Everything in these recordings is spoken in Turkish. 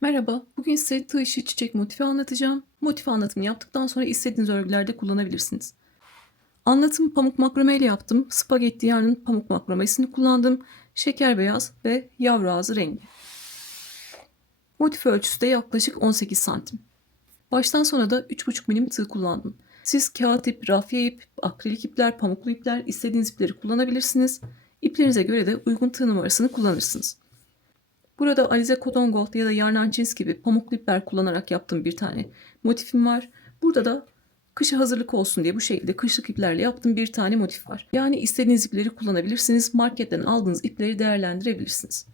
Merhaba, bugün size tığ işi çiçek motifi anlatacağım. Motif anlatımı yaptıktan sonra istediğiniz örgülerde kullanabilirsiniz. Anlatımı pamuk makrame ile yaptım. Spagetti yarnın pamuk makramesini kullandım. Şeker beyaz ve yavru ağzı rengi. Motif ölçüsü de yaklaşık 18 santim. Baştan sona da 3,5 milim tığ kullandım. Siz kağıt ip, rafya ip, akrilik ipler, pamuklu ipler istediğiniz ipleri kullanabilirsiniz. İplerinize göre de uygun tığ numarasını kullanırsınız. Burada Alize Cotton Gold ya da Yarn Jeans gibi pamuklu ipler kullanarak yaptığım bir tane motifim var. Burada da kışa hazırlık olsun diye bu şekilde kışlık iplerle yaptığım bir tane motif var. Yani istediğiniz ipleri kullanabilirsiniz. Marketten aldığınız ipleri değerlendirebilirsiniz.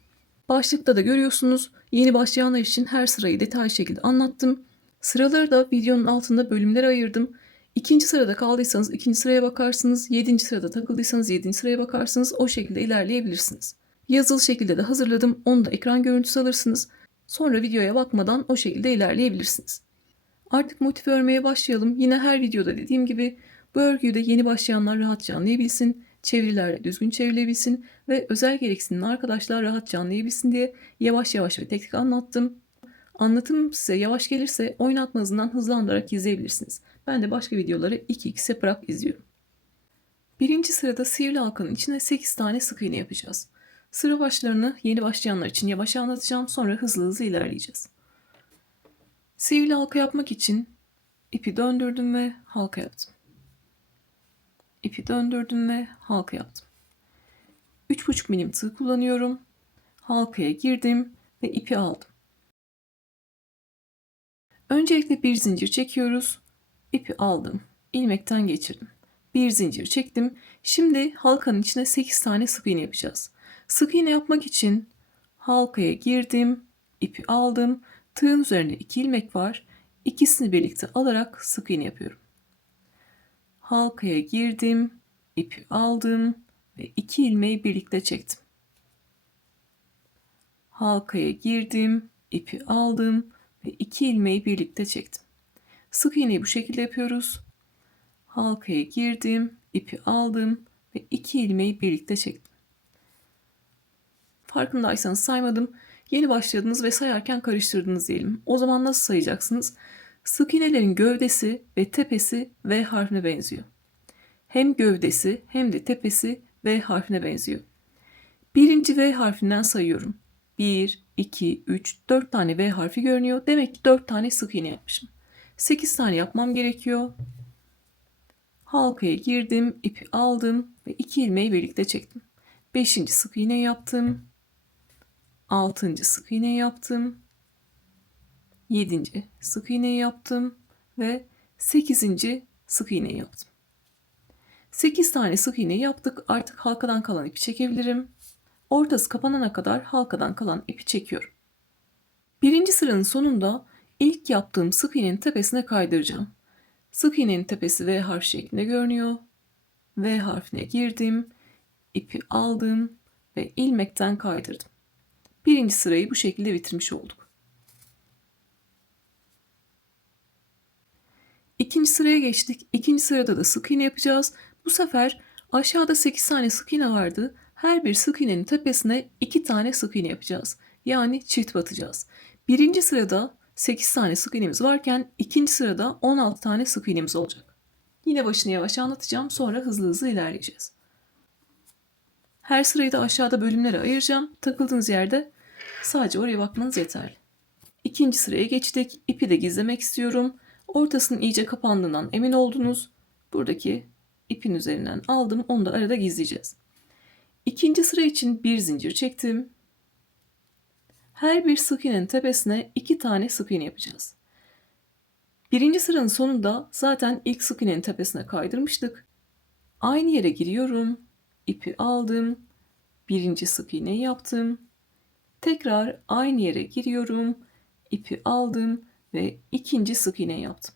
Başlıkta da görüyorsunuz. Yeni başlayanlar için her sırayı detaylı şekilde anlattım. Sıraları da videonun altında bölümlere ayırdım. İkinci sırada kaldıysanız ikinci sıraya bakarsınız. Yedinci sırada takıldıysanız yedinci sıraya bakarsınız. O şekilde ilerleyebilirsiniz. Yazılı şekilde de hazırladım. Onu da ekran görüntüsü alırsınız. Sonra videoya bakmadan o şekilde ilerleyebilirsiniz. Artık motif örmeye başlayalım. Yine her videoda dediğim gibi bu örgüyü de yeni başlayanlar rahatça anlayabilsin, çevirilerle düzgün çevrilebilsin ve özel gereksinimli arkadaşlar rahatça anlayabilsin diye yavaş yavaş ve tek tek anlattım. Anlatım size yavaş gelirse oynatma hızından hızlandırarak izleyebilirsiniz. Ben de başka videoları 2x yaparak izliyorum. Birinci sırada sihirli halkanın içine 8 tane sık iğne yapacağız. Sıra başlarını yeni başlayanlar için yavaş anlatacağım, sonra hızlı hızlı ilerleyeceğiz. Sihirli halka yapmak için ipi döndürdüm ve halka yaptım. İpi döndürdüm ve halka yaptım. 3,5 milim tığ kullanıyorum. Halkaya girdim ve ipi aldım. Öncelikle bir zincir çekiyoruz. İpi aldım. İlmekten geçirdim. Bir zincir çektim. Şimdi halkanın içine 8 tane sık iğne yapacağız. Sık iğne yapmak için halkaya girdim. İpi aldım. Tığın üzerinde 2 ilmek var. İkisini birlikte alarak sık iğne yapıyorum. Halkaya girdim. İpi aldım ve 2 ilmeği birlikte çektim. Halkaya girdim. İpi aldım ve 2 ilmeği birlikte çektim. Sık iğneyi bu şekilde yapıyoruz. Halkaya girdim, ipi aldım ve 2 ilmeği birlikte çektim. Farkındaysanız saymadım. Yeni başladınız ve sayarken karıştırdınız diyelim. O zaman nasıl sayacaksınız? Sık iğnelerin gövdesi ve tepesi V harfine benziyor. Hem gövdesi hem de tepesi V harfine benziyor. Birinci V harfinden sayıyorum. 1, 2, 3, 4 tane V harfi görünüyor. Demek ki 4 tane sık iğne yapmışım. 8 tane yapmam gerekiyor. Halkaya girdim, ipi aldım ve 2 ilmeği birlikte çektim. 5. sık iğne yaptım. 6. sık iğne yaptım. 7. sık iğne yaptım ve 8. sık iğne yaptım. 8 tane sık iğne yaptık. Artık halkadan kalan ipi çekebilirim. Ortası kapanana kadar halkadan kalan ipi çekiyorum. Birinci sıranın sonunda ilk yaptığım sık iğnenin tepesine kaydıracağım. Sık iğnenin tepesi V harf şeklinde görünüyor. V harfine girdim, ipi aldım ve ilmekten kaydırdım. Birinci sırayı bu şekilde bitirmiş olduk. İkinci sıraya geçtik. İkinci sırada da sık iğne yapacağız. Bu sefer aşağıda 8 tane sık iğne vardı. Her bir sık iğnenin tepesine 2 tane sık iğne yapacağız. Yani çift batacağız. Birinci sırada 8 tane sık iğnemiz varken ikinci sırada 16 tane sık iğnemiz olacak. Yine başını yavaş anlatacağım, sonra hızlı hızlı ilerleyeceğiz. Her sırayı da aşağıda bölümlere ayıracağım. Takıldığınız yerde sadece oraya bakmanız yeterli. İkinci sıraya geçtik. İpi de gizlemek istiyorum. Ortasının iyice kapandığından emin oldunuz. Buradaki ipin üzerinden aldım. Onu da arada gizleyeceğiz. İkinci sıra için bir zincir çektim. Her bir sık iğnenin tepesine 2 tane sık iğne yapacağız. Birinci sıranın sonunda zaten ilk sık iğnenin tepesine kaydırmıştık. Aynı yere giriyorum. İpi aldım. Birinci sık iğneyi yaptım. Tekrar aynı yere giriyorum. İpi aldım ve ikinci sık iğne yaptım.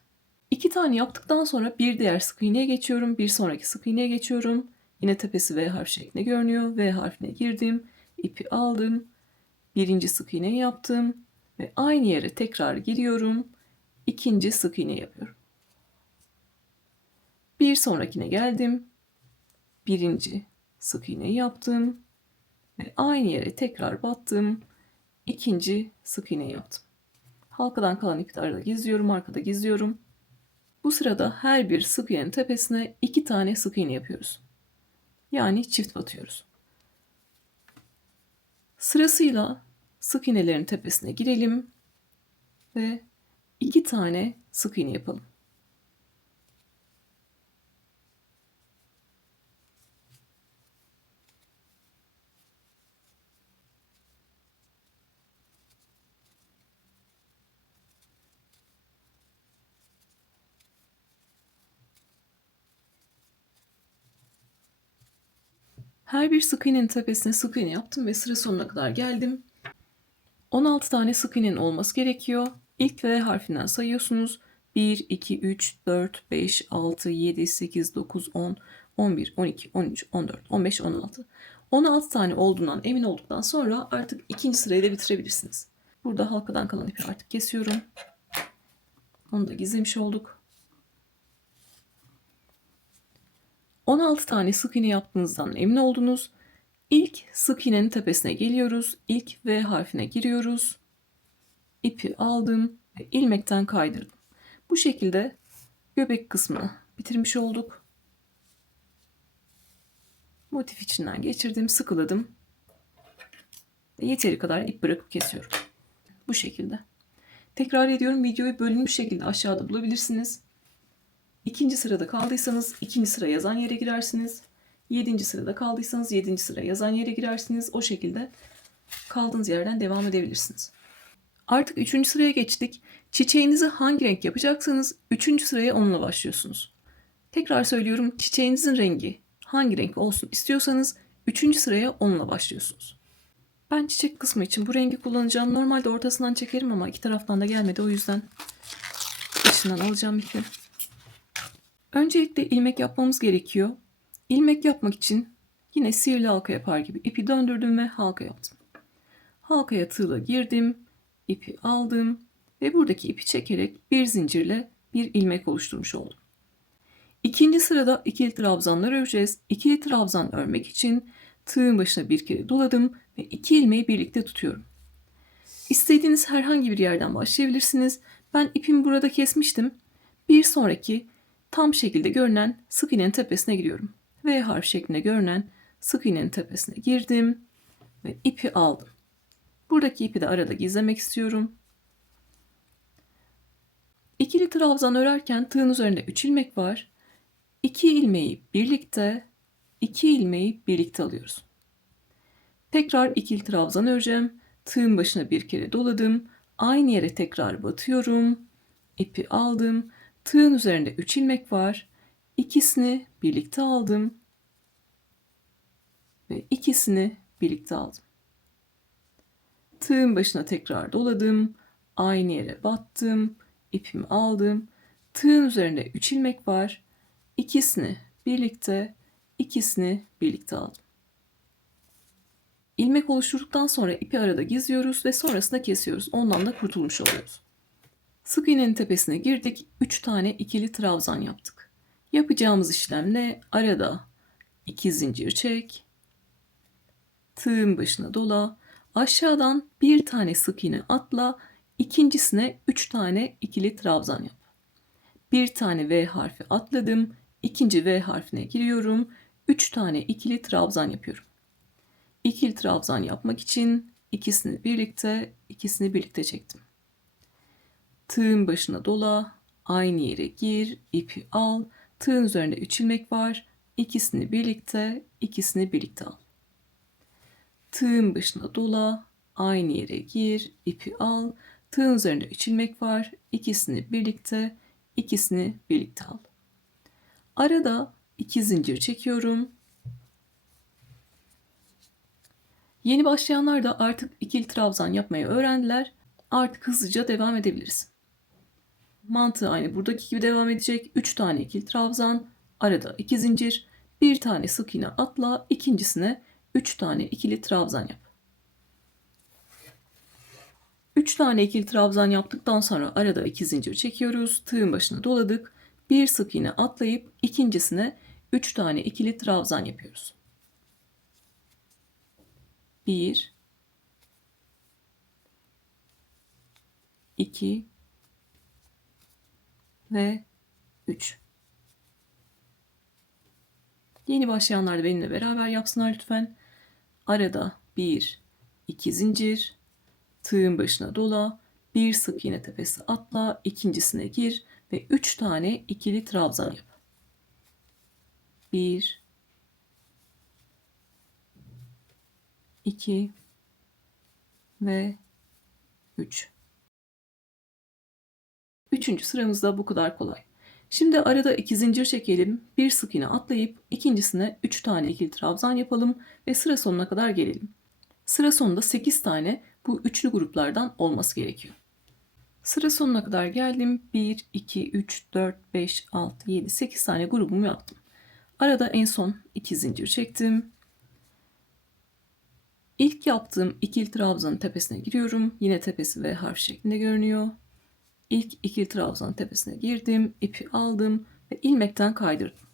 2 tane yaptıktan sonra bir diğer sık iğneye geçiyorum. Bir sonraki sık iğneye geçiyorum. Yine tepesi V harf şeklinde görünüyor. V harfine girdim. İpi aldım. Birinci sık iğneyi yaptım. Ve aynı yere tekrar giriyorum. İkinci sık iğne yapıyorum. Bir sonrakine geldim. Birinci sık iğneyi yaptım. Ve aynı yere tekrar battım. İkinci sık iğne yaptım. Halkadan kalan ipi de arada gizliyorum, arkada gizliyorum. Bu sırada her bir sık iğnenin tepesine 2 tane sık iğne yapıyoruz. Yani çift batıyoruz. Sırasıyla sık iğnelerin tepesine girelim ve 2 tane sık iğne yapalım. Her bir sık iğnenin tepesine sık iğne yaptım ve sıra sonuna kadar geldim. 16 tane sık iğnenin olması gerekiyor. İlk V harfinden sayıyorsunuz. 1, 2, 3, 4, 5, 6, 7, 8, 9, 10, 11, 12, 13, 14, 15, 16. 16 tane olduğundan emin olduktan sonra artık ikinci sırayı da bitirebilirsiniz. Burada halkadan kalan ipi artık kesiyorum. Onu da gizlemiş olduk. 16 tane sık iğne yaptığınızdan emin oldunuz. İlk sık iğnenin tepesine geliyoruz. İlk V harfine giriyoruz. İpi aldım ve ilmekten kaydırdım. Bu şekilde göbek kısmını bitirmiş olduk. Motif içinden geçirdim, sıkıladım. Yeteri kadar ip bırakıp kesiyorum. Bu şekilde. Tekrar ediyorum, videoyu bölünmüş şekilde aşağıda bulabilirsiniz. İkinci sırada kaldıysanız ikinci sıra yazan yere girersiniz. 7. sırada kaldıysanız 7. sıra yazan yere girersiniz. O şekilde kaldığınız yerden devam edebilirsiniz. Artık 3. sıraya geçtik. Çiçeğinizi hangi renk yapacaksanız 3. sıraya onunla başlıyorsunuz. Tekrar söylüyorum, çiçeğinizin rengi hangi renk olsun istiyorsanız 3. sıraya onunla başlıyorsunuz. Ben çiçek kısmı için bu rengi kullanacağım. Normalde ortasından çekerim ama iki taraftan da gelmedi. O yüzden dışından alacağım ipi. Öncelikle ilmek yapmamız gerekiyor. İlmek yapmak için yine sihirli halka yapar gibi ipi döndürdüm ve halka yaptım. Halkaya tığla girdim, ipi aldım ve buradaki ipi çekerek bir zincirle bir ilmek oluşturmuş oldum. İkinci sırada ikili trabzanlar öreceğiz. İkili trabzan örmek için tığın başına bir kere doladım ve 2 ilmeği birlikte tutuyorum. İstediğiniz herhangi bir yerden başlayabilirsiniz. Ben ipimi burada kesmiştim. Bir sonraki tam şekilde görünen sık iğnenin tepesine giriyorum. V harf şeklinde görünen sık iğnenin tepesine girdim ve ipi aldım. Buradaki ipi de arada gizlemek istiyorum. İkili trabzan örerken tığın üzerinde 3 ilmek var. 2 ilmeği birlikte alıyoruz. Tekrar ikili trabzan öreceğim. Tığın başına bir kere doladım. Aynı yere tekrar batıyorum. İpi aldım. Tığın üzerinde 3 ilmek var. İkisini birlikte aldım. Ve ikisini birlikte aldım. Tığın başına tekrar doladım. Aynı yere battım. İpimi aldım. Tığın üzerinde 3 ilmek var. İkisini birlikte aldım. İlmek oluşturduktan sonra ipi arada gizliyoruz ve sonrasında kesiyoruz. Ondan da kurtulmuş oluyoruz. Sık iğnenin tepesine girdik. 3 tane ikili trabzan yaptık. Yapacağımız işlem ne? Arada 2 zincir çek. Tığın başına dola. Aşağıdan bir tane sık iğne atla. İkincisine 3 tane ikili trabzan yap. Bir tane V harfi atladım. İkinci V harfine giriyorum. 3 tane ikili trabzan yapıyorum. İkili trabzan yapmak için ikisini birlikte çektim. Tığın başına dola, aynı yere gir, ipi al. Tığın üzerinde 3 ilmek var. İkisini birlikte al. Tığın başına dola, aynı yere gir, ipi al. Tığın üzerinde 3 ilmek var. İkisini birlikte al. Arada 2 zincir çekiyorum. Yeni başlayanlar da artık ikili trabzan yapmayı öğrendiler. Artık hızlıca devam edebiliriz. Mantığı aynı buradaki gibi devam edecek. 3 tane ikili trabzan, arada 2 zincir, bir tane sık iğne atla, ikincisine 3 tane ikili trabzan yap. 3 tane ikili trabzan yaptıktan sonra arada 2 zincir çekiyoruz. Tığın başına doladık. Bir sık iğne atlayıp ikincisine 3 tane ikili trabzan yapıyoruz. 1 2 ve 3. Yeni başlayanlar da benimle beraber yapsınlar lütfen. Arada 1, 2 zincir, tığın başına dola, bir sık iğne tepesi atla, ikincisine gir ve 3 tane ikili trabzan yap. 1, 2 ve 3. Üçüncü sıramızda bu kadar kolay. Şimdi arada 2 zincir çekelim, bir sık iğne atlayıp ikincisine 3 tane ikili trabzan yapalım ve sıra sonuna kadar gelelim. Sıra sonunda 8 tane bu üçlü gruplardan olması gerekiyor. Sıra sonuna kadar geldim. 1, 2, 3, 4, 5, 6, 7, 8 tane grubumu yaptım. Arada en son 2 zincir çektim. İlk yaptığım ikili trabzanın tepesine giriyorum. Yine tepesi V harf şeklinde görünüyor. İlk ikili trabzanın tepesine girdim, ipi aldım ve ilmekten kaydırdım.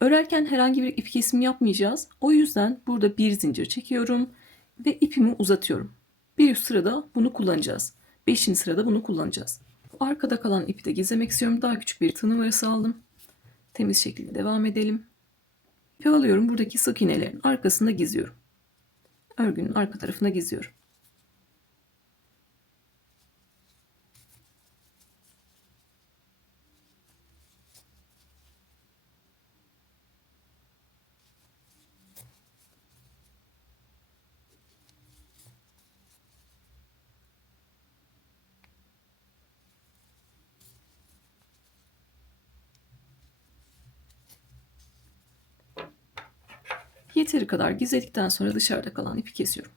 Örerken herhangi bir ip kesimi yapmayacağız. O yüzden burada bir zincir çekiyorum ve ipimi uzatıyorum. Bir üst sırada bunu kullanacağız. 5. sırada bunu kullanacağız. Arkada kalan ipi de gizlemek istiyorum. Daha küçük bir tığ numarası aldım. Temiz şekilde devam edelim. İpi alıyorum. Buradaki sık iğnelerin arkasında gizliyorum. Örgünün arka tarafına gizliyorum. Yeteri kadar gizledikten sonra dışarıda kalan ipi kesiyorum.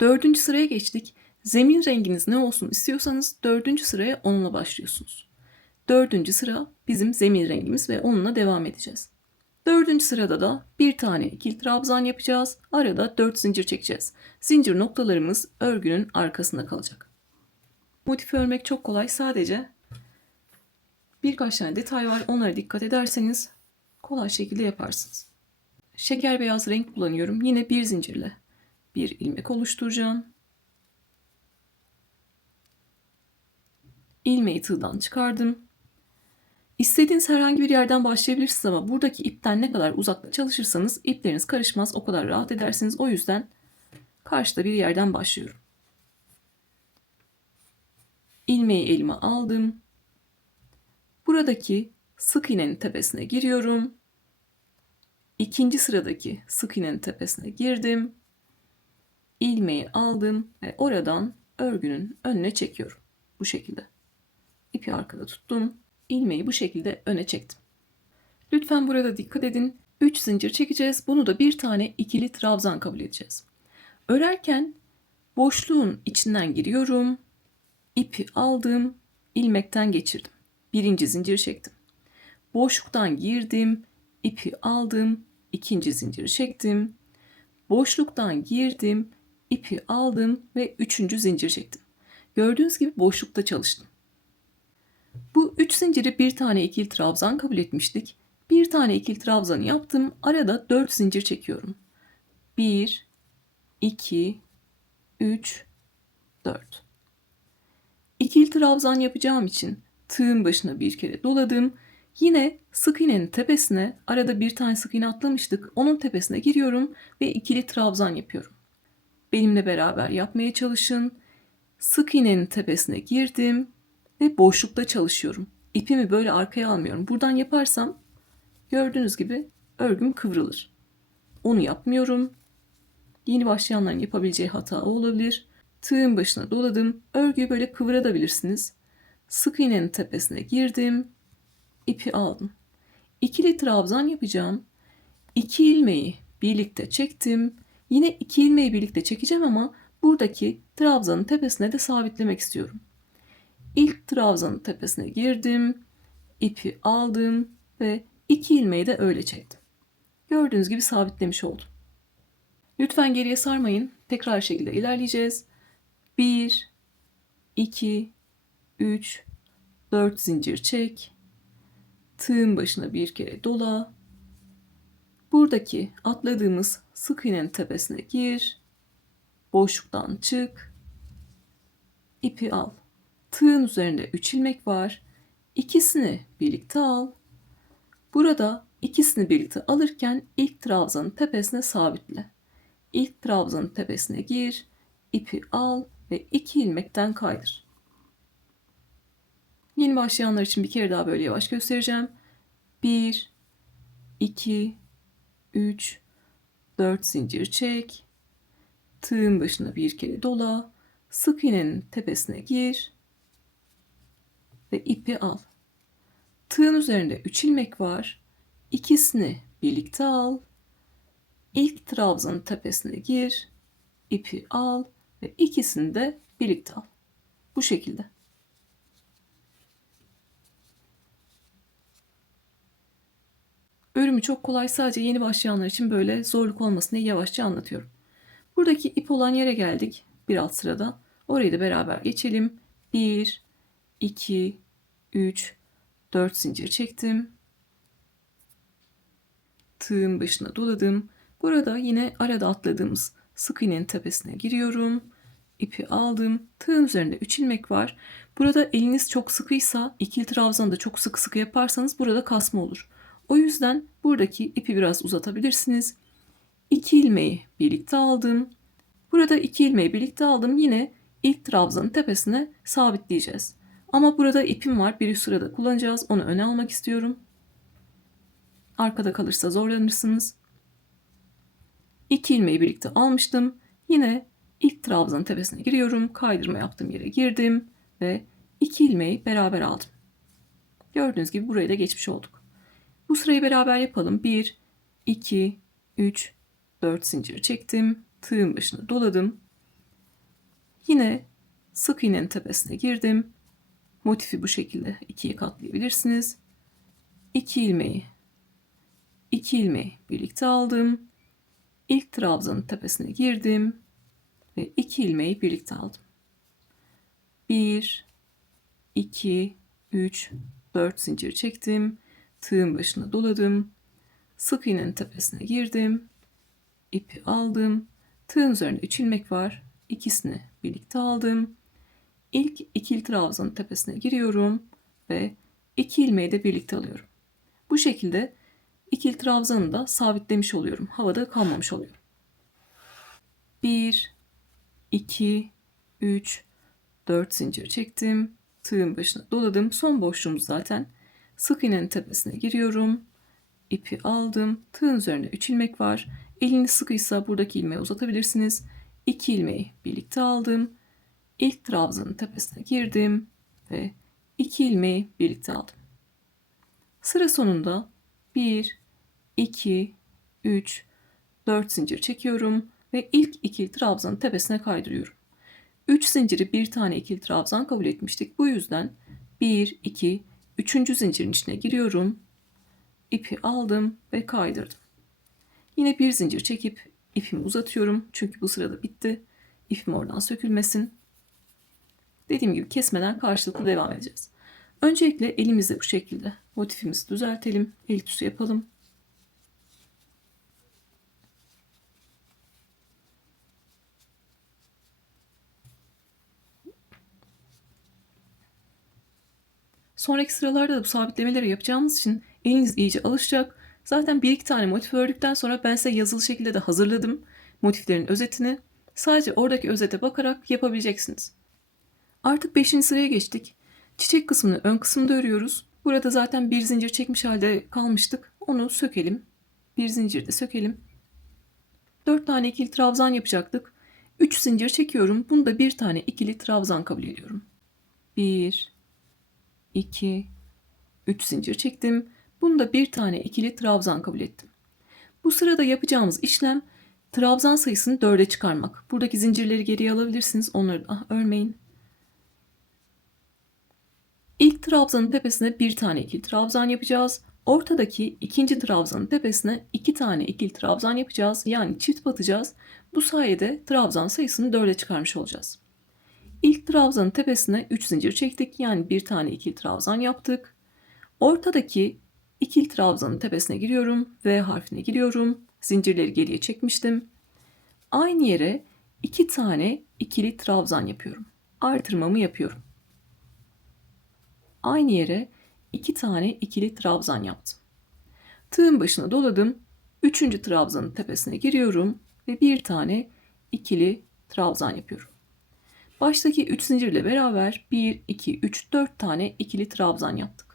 4. sıraya geçtik. Zemin renginiz ne olsun istiyorsanız 4. sıraya onunla başlıyorsunuz. 4. sıra bizim zemin rengimiz ve onunla devam edeceğiz. 4. sırada da bir tane ikili trabzan yapacağız. Arada 4 zincir çekeceğiz. Zincir noktalarımız örgünün arkasında kalacak. Motif örmek çok kolay. Sadece birkaç tane detay var. Onlara dikkat ederseniz kolay şekilde yaparsınız. Şeker beyaz renk kullanıyorum. Yine bir zincirle bir ilmek oluşturacağım. İlmeği tığdan çıkardım. İstediğiniz herhangi bir yerden başlayabilirsiniz ama buradaki ipten ne kadar uzakta çalışırsanız ipleriniz karışmaz, o kadar rahat edersiniz. O yüzden karşıda bir yerden başlıyorum. İlmeği elime aldım. Buradaki sık iğnenin tepesine giriyorum. İkinci sıradaki sık iğnenin tepesine girdim. İlmeği aldım ve oradan örgünün önüne çekiyorum. Bu şekilde. İpi arkada tuttum. İlmeği bu şekilde öne çektim. Lütfen burada dikkat edin. 3 zincir çekeceğiz. Bunu da bir tane ikili trabzan kabul edeceğiz. Örerken boşluğun içinden giriyorum. İpi aldım. İlmekten geçirdim. Birinci zincir çektim. Boşluktan girdim. İpi aldım. İkinci zinciri çektim. Boşluktan girdim. İpi aldım ve üçüncü zincir çektim. Gördüğünüz gibi boşlukta çalıştım. Bu 3 zinciri bir tane ikili trabzan kabul etmiştik. Bir tane ikili trabzanı yaptım. Arada 4 zincir çekiyorum. 1, 2, 3, 4. İkili trabzan yapacağım için tığın başına bir kere doladım. Yine sık iğnenin tepesine arada bir tane sık iğne atlamıştık. Onun tepesine giriyorum ve ikili trabzan yapıyorum. Benimle beraber yapmaya çalışın. Sık iğnenin tepesine girdim ve boşlukta çalışıyorum. İpimi böyle arkaya almıyorum. Buradan yaparsam gördüğünüz gibi örgüm kıvrılır. Onu yapmıyorum. Yeni başlayanların yapabileceği hata o olabilir. Tığın başına doladım. Örgüyü böyle kıvırabilirsiniz. Sık iğnenin tepesine girdim. İpi aldım. İkili trabzan yapacağım. 2 ilmeği birlikte çektim. Yine 2 ilmeği birlikte çekeceğim ama buradaki trabzanın tepesine de sabitlemek istiyorum. İlk trabzanın tepesine girdim. İpi aldım ve 2 ilmeği de öyle çektim. Gördüğünüz gibi sabitlemiş oldum. Lütfen geriye sarmayın. Tekrar şekilde ilerleyeceğiz. 1, 2, 3, 4 zincir çek. Tığın başına bir kere dola. Buradaki atladığımız sık iğnenin tepesine gir. Boşluktan çık. ipi al. Tığın üzerinde 3 ilmek var. İkisini birlikte al. Burada ikisini birlikte alırken ilk trabzanın tepesine sabitle. İlk trabzanın tepesine gir, ipi al ve 2 ilmekten kaydır. Yeni başlayanlar için bir kere daha böyle yavaş göstereceğim. 1, 2, 3, 4 zincir çek. Tığın başına bir kere dola. Sık iğnenin tepesine gir ve ipi al. Tığın üzerinde 3 ilmek var. İkisini birlikte al. İlk trabzanın tepesine gir, ipi al ve ikisini de birlikte al. Bu şekilde. Örümü çok kolay, sadece yeni başlayanlar için böyle zorluk olmasın diye yavaşça anlatıyorum. Buradaki ip olan yere geldik bir alt sırada. Orayı da beraber geçelim. 1, 2, 3, 4 zincir çektim. Tığın başına doladım. Burada yine arada atladığımız sık iğnenin tepesine giriyorum. İpi aldım. Tığın üzerinde 3 ilmek var. Burada eliniz çok sıkıysa, ikili trabzanı da çok sıkı sıkı yaparsanız burada kasma olur. O yüzden buradaki ipi biraz uzatabilirsiniz. 2 ilmeği birlikte aldım. Burada 2 ilmeği birlikte aldım. Yine ilk trabzanın tepesine sabitleyeceğiz. Ama burada ipim var. Bir üst sırada kullanacağız. Onu öne almak istiyorum. Arkada kalırsa zorlanırsınız. 2 ilmeği birlikte almıştım. Yine ilk trabzanın tepesine giriyorum. Kaydırma yaptığım yere girdim ve 2 ilmeği beraber aldım. Gördüğünüz gibi burayı da geçmiş olduk. Bu sırayı beraber yapalım. 1, 2, 3, 4 zincir çektim. Tığın başına doladım. Yine sık iğnenin tepesine girdim. Motifi bu şekilde ikiye katlayabilirsiniz. 2 ilmeği birlikte aldım. İlk trabzanın tepesine girdim ve 2 ilmeği birlikte aldım. 1, 2, 3, 4 zincir çektim. Tığın başına doladım. Sık iğnenin tepesine girdim. İpi aldım. Tığın üzerinde 3 ilmek var. İkisini birlikte aldım. İlk ikili trabzanın tepesine giriyorum ve 2 ilmeği de birlikte alıyorum. Bu şekilde ikili trabzanı da sabitlemiş oluyorum. Havada kalmamış oluyor. 1, 2, 3, 4 zincir çektim. Tığın başına doladım. Son boşluğumuz zaten. Sık iğnenin tepesine giriyorum. İpi aldım. Tığın üzerinde 3 ilmek var. Eliniz sıkıysa buradaki ilmeği uzatabilirsiniz. 2 ilmeği birlikte aldım. İlk trabzanın tepesine girdim ve 2 ilmeği birlikte aldım. Sıra sonunda 1, 2, 3, 4 zincir çekiyorum ve ilk ikili trabzanın tepesine kaydırıyorum. 3 zinciri bir tane ikili trabzan kabul etmiştik. Bu yüzden 1, 2, 3. zincirin içine giriyorum. İpi aldım ve kaydırdım. Yine bir zincir çekip ipimi uzatıyorum. Çünkü bu sırada bitti. İpim oradan sökülmesin. Dediğim gibi kesmeden karşılıklı devam edeceğiz. Öncelikle elimizle bu şekilde motifimizi düzeltelim. El tüsü yapalım. Sonraki sıralarda da bu sabitlemeleri yapacağımız için eliniz iyice alışacak. Zaten bir iki tane motif ördükten sonra ben size yazılı şekilde de hazırladım motiflerin özetini. Sadece oradaki özete bakarak yapabileceksiniz. Artık 5. sıraya geçtik. Çiçek kısmını ön kısımda örüyoruz. Burada zaten bir zincir çekmiş halde kalmıştık. Onu sökelim. Bir zincir de sökelim. 4 tane ikili trabzan yapacaktık. 3 zincir çekiyorum. Bunda bir tane ikili trabzan kabul ediyorum. 1, 2, 3 zincir çektim. Bunda bir tane ikili trabzan kabul ettim. Bu sırada yapacağımız işlem trabzan sayısını 4'e çıkarmak. Buradaki zincirleri geriye alabilirsiniz. Onları da örmeyin. İlk trabzanın tepesine bir tane ikili trabzan yapacağız. Ortadaki ikinci trabzanın tepesine 2 tane ikili trabzan yapacağız. Yani çift batacağız. Bu sayede trabzan sayısını 4'e çıkarmış olacağız. İlk trabzanın tepesine 3 zincir çektik. Yani bir tane ikili trabzan yaptık. Ortadaki ikili trabzanın tepesine giriyorum. V harfine giriyorum. Zincirleri geriye çekmiştim. Aynı yere 2 tane ikili trabzan yapıyorum. artırmamı yapıyorum. Aynı yere 2 tane ikili trabzan yaptım. Tığın başına doladım. 3. trabzanın tepesine giriyorum ve bir tane ikili trabzan yapıyorum. Baştaki 3 zincirle beraber 1, 2, 3, 4 tane ikili trabzan yaptık.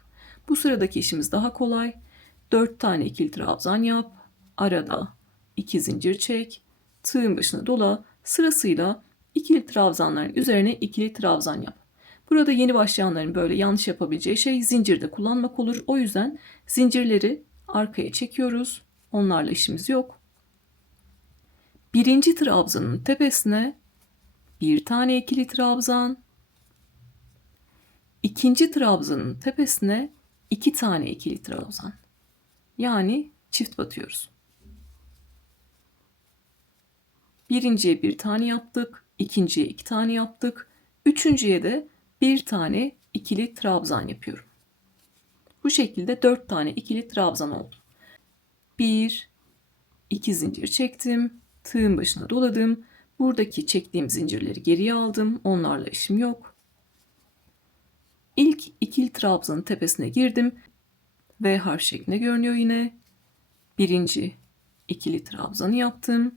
Bu sıradaki işimiz daha kolay. 4 tane ikili trabzan yap. Arada 2 zincir çek. Tığın başına dola. Sırasıyla ikili trabzanların üzerine ikili trabzan yap. Burada yeni başlayanların böyle yanlış yapabileceği şey zincirde kullanmak olur. O yüzden zincirleri arkaya çekiyoruz. Onlarla işimiz yok. Birinci trabzanın tepesine bir tane ikili trabzan, ikinci trabzanın tepesine 2 tane ikili trabzan. Yani çift batıyoruz. Birinciye bir tane yaptık, ikinciye 2 tane yaptık, üçüncüye de bir tane ikili trabzan yapıyorum. Bu şekilde 4 tane ikili trabzan oldu. 1, 2 zincir çektim, tığın başına doladım. Buradaki çektiğim zincirleri geriye aldım. Onlarla işim yok. İlk ikili trabzanın tepesine girdim. V harf şeklinde görünüyor yine. Birinci ikili trabzanı yaptım.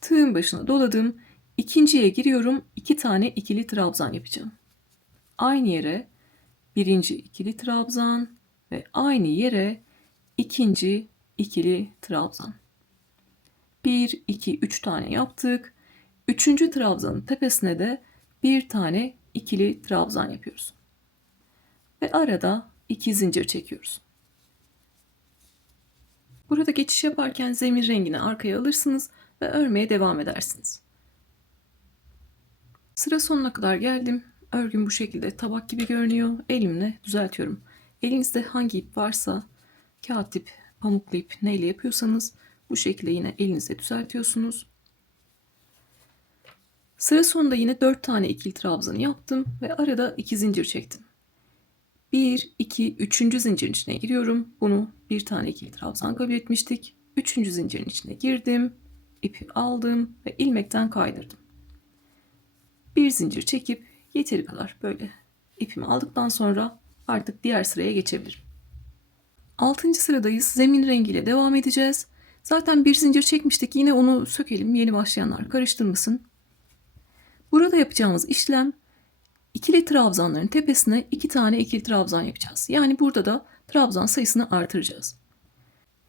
Tığın başına doladım. İkinciye giriyorum. 2 tane ikili trabzan yapacağım. Aynı yere birinci ikili trabzan ve aynı yere ikinci ikili trabzan. 1, 2, 3 tane yaptık. Üçüncü trabzanın tepesine de bir tane ikili trabzan yapıyoruz. Ve arada 2 zincir çekiyoruz. Burada geçiş yaparken zemin rengini arkaya alırsınız ve örmeye devam edersiniz. Sıra sonuna kadar geldim. Örgüm bu şekilde tabak gibi görünüyor. Elimle düzeltiyorum. Elinizde hangi ip varsa, kağıt ip, pamuklu ip neyle yapıyorsanız bu şekilde yine elinizle düzeltiyorsunuz. Sıra sonunda yine 4 tane ikili trabzanı yaptım ve arada 2 zincir çektim. 1, 2, 3. zincirin içine giriyorum. Bunu bir tane ikili trabzan kabul etmiştik. 3. zincirin içine girdim. İpi aldım ve ilmekten kaydırdım. Bir zincir çekip yeteri kadar böyle ipimi aldıktan sonra artık diğer sıraya geçebilirim. 6. sıradayız. Zemin rengiyle devam edeceğiz. Zaten bir zincir çekmiştik. Yine onu sökelim. Yeni başlayanlar karıştırmasın. Burada yapacağımız işlem ikili trabzanların tepesine 2 tane ikili trabzan yapacağız. Yani burada da trabzan sayısını artıracağız.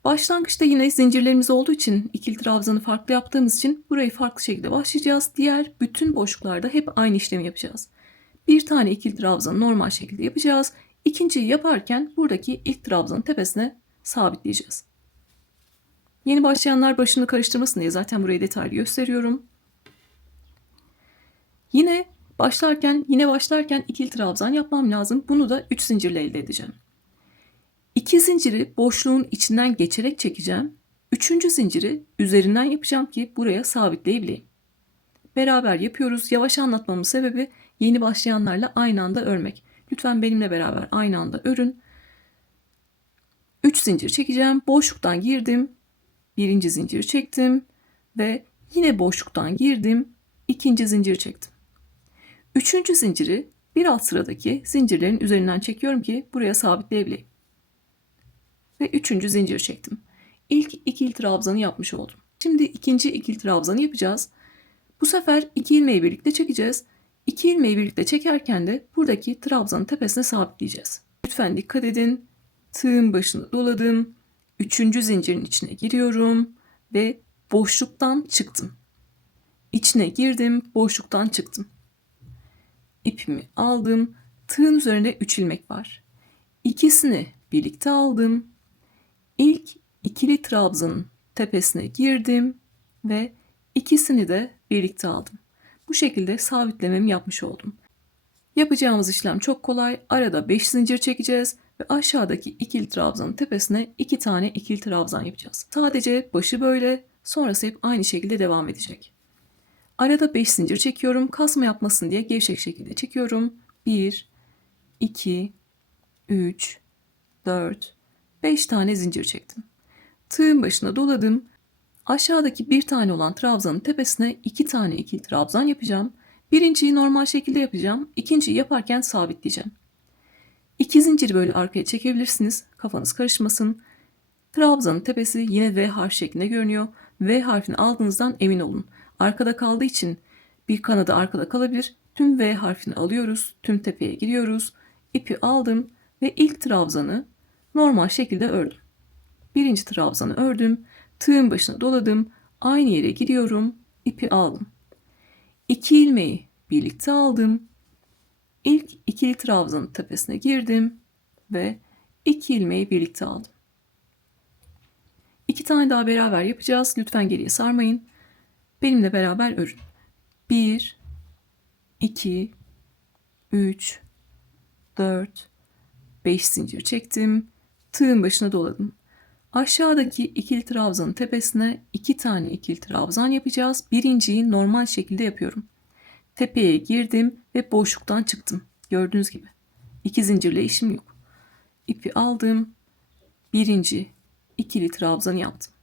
Başlangıçta yine zincirlerimiz olduğu için ikili trabzanı farklı yaptığımız için burayı farklı şekilde başlayacağız. Diğer bütün boşluklarda hep aynı işlemi yapacağız. Bir tane ikili trabzanı normal şekilde yapacağız. İkinciyi yaparken buradaki ilk trabzanın tepesine sabitleyeceğiz. Yeni başlayanlar başını karıştırmasın diye zaten burayı detaylı gösteriyorum. Yine başlarken ikili trabzan yapmam lazım. Bunu da 3 zincirle elde edeceğim. 2 zinciri boşluğun içinden geçerek çekeceğim. 3. zinciri üzerinden yapacağım ki buraya sabitleyebileyim. Beraber yapıyoruz. Yavaş anlatmamın sebebi yeni başlayanlarla aynı anda örmek. Lütfen benimle beraber aynı anda örün. 3 zincir çekeceğim. Boşluktan girdim. 1. zincir çektim ve yine boşluktan girdim. 2. zincir çektim. 3. zinciri bir alt sıradaki zincirlerin üzerinden çekiyorum ki buraya sabitleyebileyim. Ve 3. zincir çektim. İlk ikili trabzanı yapmış oldum. Şimdi ikinci ikili trabzanı yapacağız. Bu sefer 2 ilmeği birlikte çekeceğiz. 2 ilmeği birlikte çekerken de buradaki trabzanın tepesine sabitleyeceğiz. Lütfen dikkat edin. Tığın başını doladım. 3. zincirin içine giriyorum ve boşluktan çıktım. İçine girdim, boşluktan çıktım. İpimi aldım. Tığın üzerinde 3 ilmek var. İkisini birlikte aldım. İlk ikili trabzanın tepesine girdim ve ikisini de birlikte aldım. Bu şekilde sabitlememi yapmış oldum. Yapacağımız işlem çok kolay. Arada 5 zincir çekeceğiz ve aşağıdaki ikili trabzanın tepesine 2 tane ikili trabzan yapacağız. Sadece başı böyle, sonrası hep aynı şekilde devam edecek. Arada 5 zincir çekiyorum. Kasma yapmasın diye gevşek şekilde çekiyorum. 1, 2, 3, 4, 5 tane zincir çektim. Tığın başına doladım. Aşağıdaki bir tane olan trabzanın tepesine 2 tane ikili trabzan yapacağım Birinciyi normal şekilde yapacağım. İkinciyi yaparken sabitleyeceğim. 2 zinciri böyle arkaya çekebilirsiniz. Kafanız karışmasın. Trabzanın tepesi yine V harf şeklinde görünüyor. V harfini aldığınızdan emin olun. Arkada kaldığı için bir kanadı arkada kalabilir. Tüm V harfini alıyoruz. Tüm tepeye giriyoruz. İpi aldım ve ilk trabzanı normal şekilde ördüm. Birinci trabzanı ördüm. Tığın başına doladım. Aynı yere giriyorum. İpi aldım. 2 ilmeği birlikte aldım. İlk ikili trabzanın tepesine girdim ve 2 ilmeği birlikte aldım. 2 tane daha beraber yapacağız. Lütfen geriye sarmayın. Benimle beraber örün. 1, 2, 3, 4, 5 zincir çektim. Tığın başına doladım. Aşağıdaki ikili trabzanın tepesine 2 tane ikili trabzan yapacağız. Birinciyi normal şekilde yapıyorum. Tepeye girdim ve boşluktan çıktım. Gördüğünüz gibi. 2 zincirle işim yok. İpi aldım. Birinci ikili trabzanı yaptım.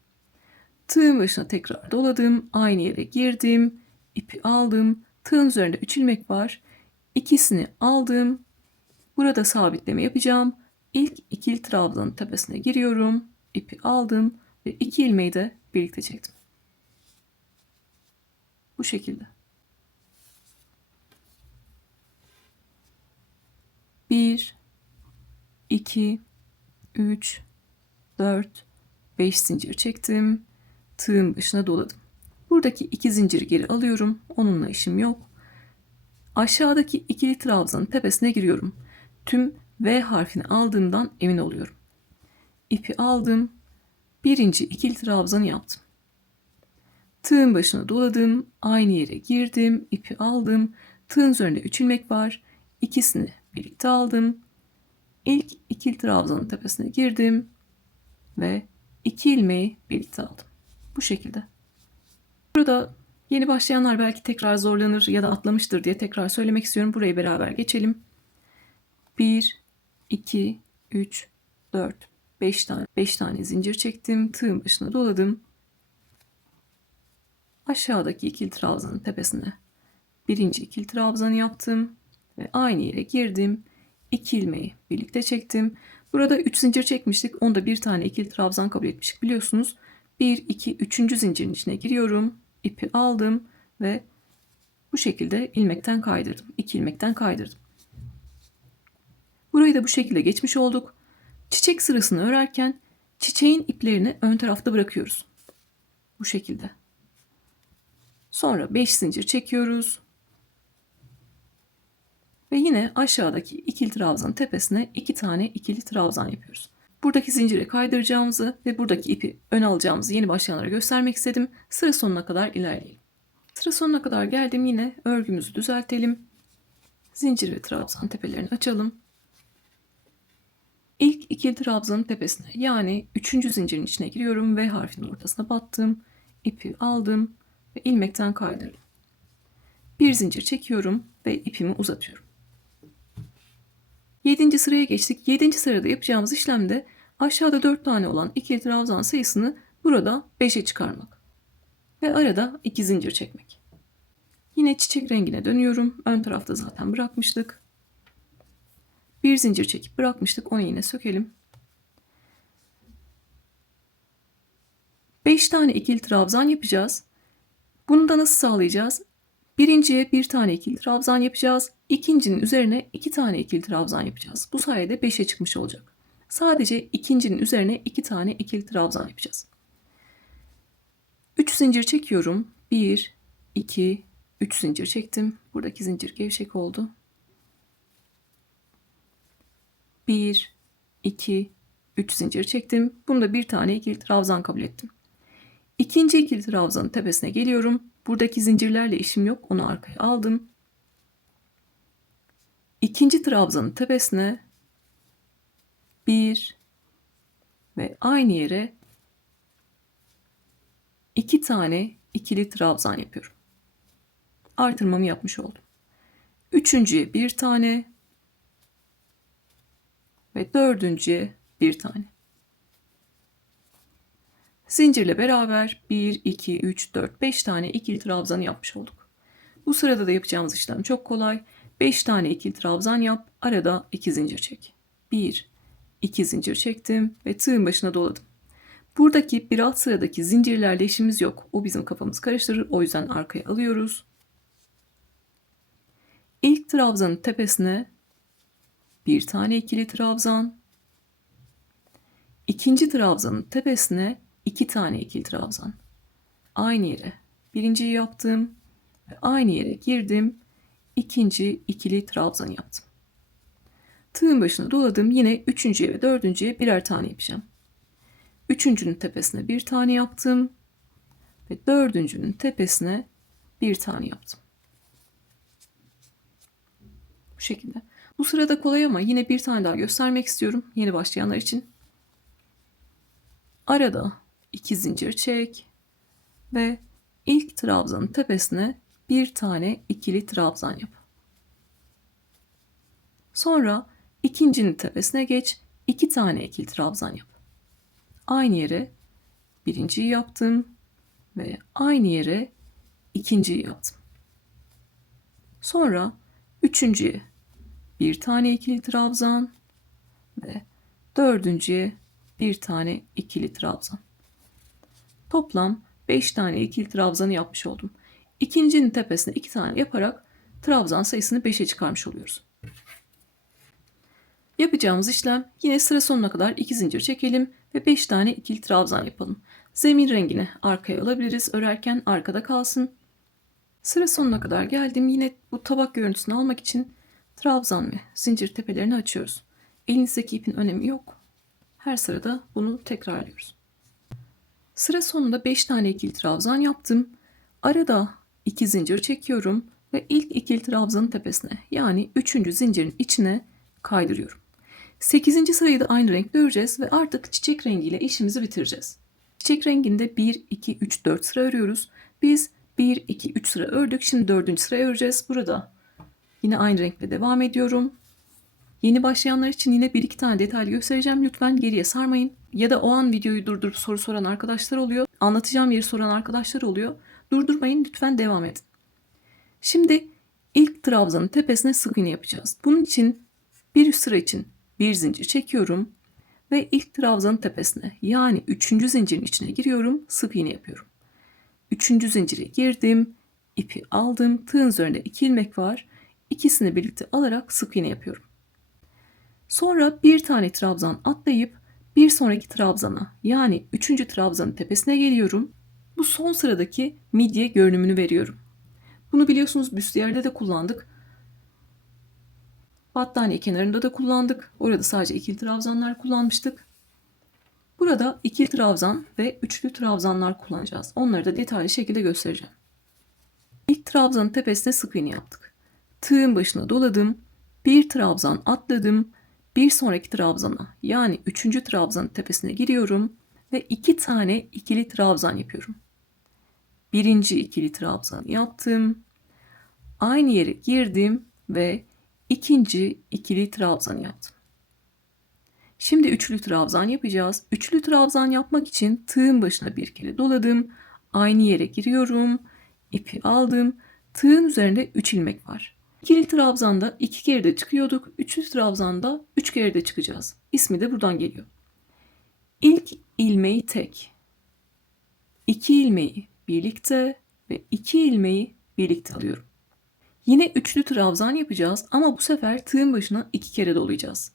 Tığın başına tekrar doladım. Aynı yere girdim. İpi aldım. Tığın üzerinde 3 ilmek var. İkisini aldım. Burada sabitleme yapacağım. İlk ikili trabzanın tepesine giriyorum. İpi aldım ve 2 ilmeği de birlikte çektim. Bu şekilde. 1, 2, 3, 4, 5 zincir çektim. Tığın başına doladım. Buradaki 2 zinciri geri alıyorum. Onunla işim yok. Aşağıdaki ikili trabzanın tepesine giriyorum. Tüm V harfini aldığımdan emin oluyorum. İpi aldım. Birinci ikili trabzanı yaptım. Tığın başına doladım. Aynı yere girdim. İpi aldım. Tığın üzerinde 3 ilmek var. İkisini birlikte aldım. İlk ikili trabzanın tepesine girdim. Ve 2 ilmeği birlikte aldım. Bu şekilde. Burada yeni başlayanlar belki tekrar zorlanır ya da atlamıştır diye tekrar söylemek istiyorum. Burayı beraber geçelim. 1, 2, 3, 4, 5 tane zincir çektim. Tığın başına doladım. Aşağıdaki ikili trabzanın tepesine birinci ikili trabzanı yaptım. Ve aynı yere girdim. 2 ilmeği birlikte çektim. Burada 3 zincir çekmiştik. Onda bir tane ikili trabzan kabul etmiştik biliyorsunuz. 1, 2, 3. zincirin içine giriyorum. İpi aldım ve bu şekilde ilmekten kaydırdım. 2 ilmekten kaydırdım. Burayı da bu şekilde geçmiş olduk. Çiçek sırasını örerken çiçeğin iplerini ön tarafta bırakıyoruz. Bu şekilde. Sonra 5 zincir çekiyoruz. Ve yine aşağıdaki ikili trabzanın tepesine 2 tane ikili trabzan yapıyoruz. Buradaki zinciri kaydıracağımızı ve buradaki ipi ön alacağımızı yeni başlayanlara göstermek istedim. Sıra sonuna kadar ilerleyelim. Sıra sonuna kadar geldim, yine örgümüzü düzeltelim. Zincir ve trabzan tepelerini açalım. İlk ikili trabzanın tepesine, yani 3. zincirin içine giriyorum ve harfin ortasına battım. İpi aldım ve ilmekten kaydırdım. Bir zincir çekiyorum ve ipimi uzatıyorum. 7. sıraya geçtik. 7. sırada yapacağımız işlemde aşağıda 4 tane olan ikili trabzan sayısını burada 5'e çıkarmak. Ve arada 2 zincir çekmek. Yine çiçek rengine dönüyorum. Ön tarafta zaten bırakmıştık. Bir zincir çekip bırakmıştık. Onu yine sökelim. 5 tane ikili trabzan yapacağız. Bunu da nasıl sağlayacağız? Birinciye bir tane ikili trabzan yapacağız. İkincinin üzerine 2 tane ikili trabzan yapacağız. Bu sayede 5'e çıkmış olacak. Sadece ikincinin üzerine 2 tane ikili trabzan yapacağız. 3 zincir çekiyorum. 1, 2, 3 zincir çektim. Buradaki zincir gevşek oldu. 1, 2, 3 zincir çektim. Bunda bir tane ikili trabzan kabul ettim. İkinci ikili trabzanın tepesine geliyorum. Buradaki zincirlerle işim yok. Onu arkaya aldım. İkinci trabzanın tepesine 1 ve aynı yere 2 tane ikili trabzan yapıyorum. Artırmamı yapmış oldum. Üçüncüye bir tane ve dördüncüye bir tane. Zincirle beraber 1, 2, 3, 4, 5 tane ikili trabzanı yapmış olduk. Bu sırada da yapacağımız işlem çok kolay. 5 tane ikili trabzan yap, arada 2 zincir çek. 1, 2 zincir çektim ve tığın başına doladım. Buradaki bir alt sıradaki zincirlerle işimiz yok. O bizim kafamızı karıştırır. O yüzden arkaya alıyoruz. İlk trabzanın tepesine bir tane ikili trabzan. İkinci trabzanın tepesine 2 tane ikili trabzan. Aynı yere birinciyi yaptım ve aynı yere girdim. İkinci ikili trabzan yaptım. Tığın başına doladım. Yine üçüncüye ve dördüncüye birer tane yapacağım. Üçüncünün tepesine bir tane yaptım ve dördüncünün tepesine bir tane yaptım. Bu şekilde. Bu sırada kolay ama yine bir tane daha göstermek istiyorum yeni başlayanlar için. Arada 2 zincir çek ve ilk trabzanın tepesine bir tane ikili trabzan yap. Sonra ikincinin tepesine geç, 2 tane ikili trabzan yap. Aynı yere birinciyi yaptım ve aynı yere ikinciyi yaptım. Sonra üçüncüye bir tane ikili trabzan ve dördüncüye bir tane ikili trabzan. Toplam 5 tane ikili trabzanı yapmış oldum. İkincinin tepesine 2 tane yaparak trabzan sayısını 5'e çıkarmış oluyoruz. Yapacağımız işlem yine sıra sonuna kadar 2 zincir çekelim ve 5 tane ikili trabzan yapalım. Zemin rengini arkaya alabiliriz. Örerken arkada kalsın. Sıra sonuna kadar geldim. Yine bu tabak görüntüsünü almak için trabzan ve zincir tepelerini açıyoruz. Elinizdeki ipin önemi yok. Her sırada bunu tekrarlıyoruz. Sıra sonunda 5 tane ikili trabzan yaptım. Arada 2 zincir çekiyorum ve ilk ikili trabzanın tepesine yani 3. zincirin içine kaydırıyorum. 8. sırayı da aynı renkle öreceğiz ve artık çiçek rengiyle işimizi bitireceğiz. Çiçek renginde 1, 2, 3, 4 sıra örüyoruz. Biz 1, 2, 3 sıra ördük. Şimdi 4. sıraya öreceğiz. Burada yine aynı renkle devam ediyorum. Yeni başlayanlar için yine 1-2 tane detaylı göstereceğim. Lütfen geriye sarmayın. Ya da o an videoyu durdurup soru soran arkadaşlar oluyor. Anlatacağım yeri soran arkadaşlar oluyor. Durdurmayın, lütfen devam edin. Şimdi ilk trabzanın tepesine sık iğne yapacağız. Bunun için bir üst sıra için bir zincir çekiyorum ve ilk trabzanın tepesine yani 3. zincirin içine giriyorum, sık iğne yapıyorum. 3. zincire girdim, ipi aldım, tığın üzerinde 2 ilmek var. İkisini birlikte alarak sık iğne yapıyorum. Sonra bir tane trabzan atlayıp bir sonraki trabzana yani 3. trabzanın tepesine geliyorum. Bu son sıradaki midye görünümünü veriyorum. Bunu biliyorsunuz büstiyerde de kullandık. Battaniye kenarında da kullandık. Orada sadece ikili trabzanlar kullanmıştık. Burada ikili trabzan ve üçlü trabzanlar kullanacağız. Onları da detaylı şekilde göstereceğim. İlk trabzanın tepesine sık iğne yaptık. Tığın başına doladım. Bir trabzan atladım. Bir sonraki trabzana yani 3. trabzanın tepesine giriyorum ve 2 tane ikili trabzan yapıyorum. Birinci ikili trabzan yaptım. Aynı yere girdim ve ikinci ikili trabzan yaptım. Şimdi üçlü trabzan yapacağız. Üçlü trabzan yapmak için tığın başına bir kere doladım. Aynı yere giriyorum. İpi aldım. Tığın üzerinde 3 ilmek var. İkili trabzanda 2 kere de çıkıyorduk. Üçlü trabzanda 3 kere de çıkacağız. İsmi de buradan geliyor. İlk ilmeği tek. 2 ilmeği birlikte ve 2 ilmeği birlikte alıyorum. Yine üçlü trabzan yapacağız ama bu sefer tığın başına 2 kere dolayacağız.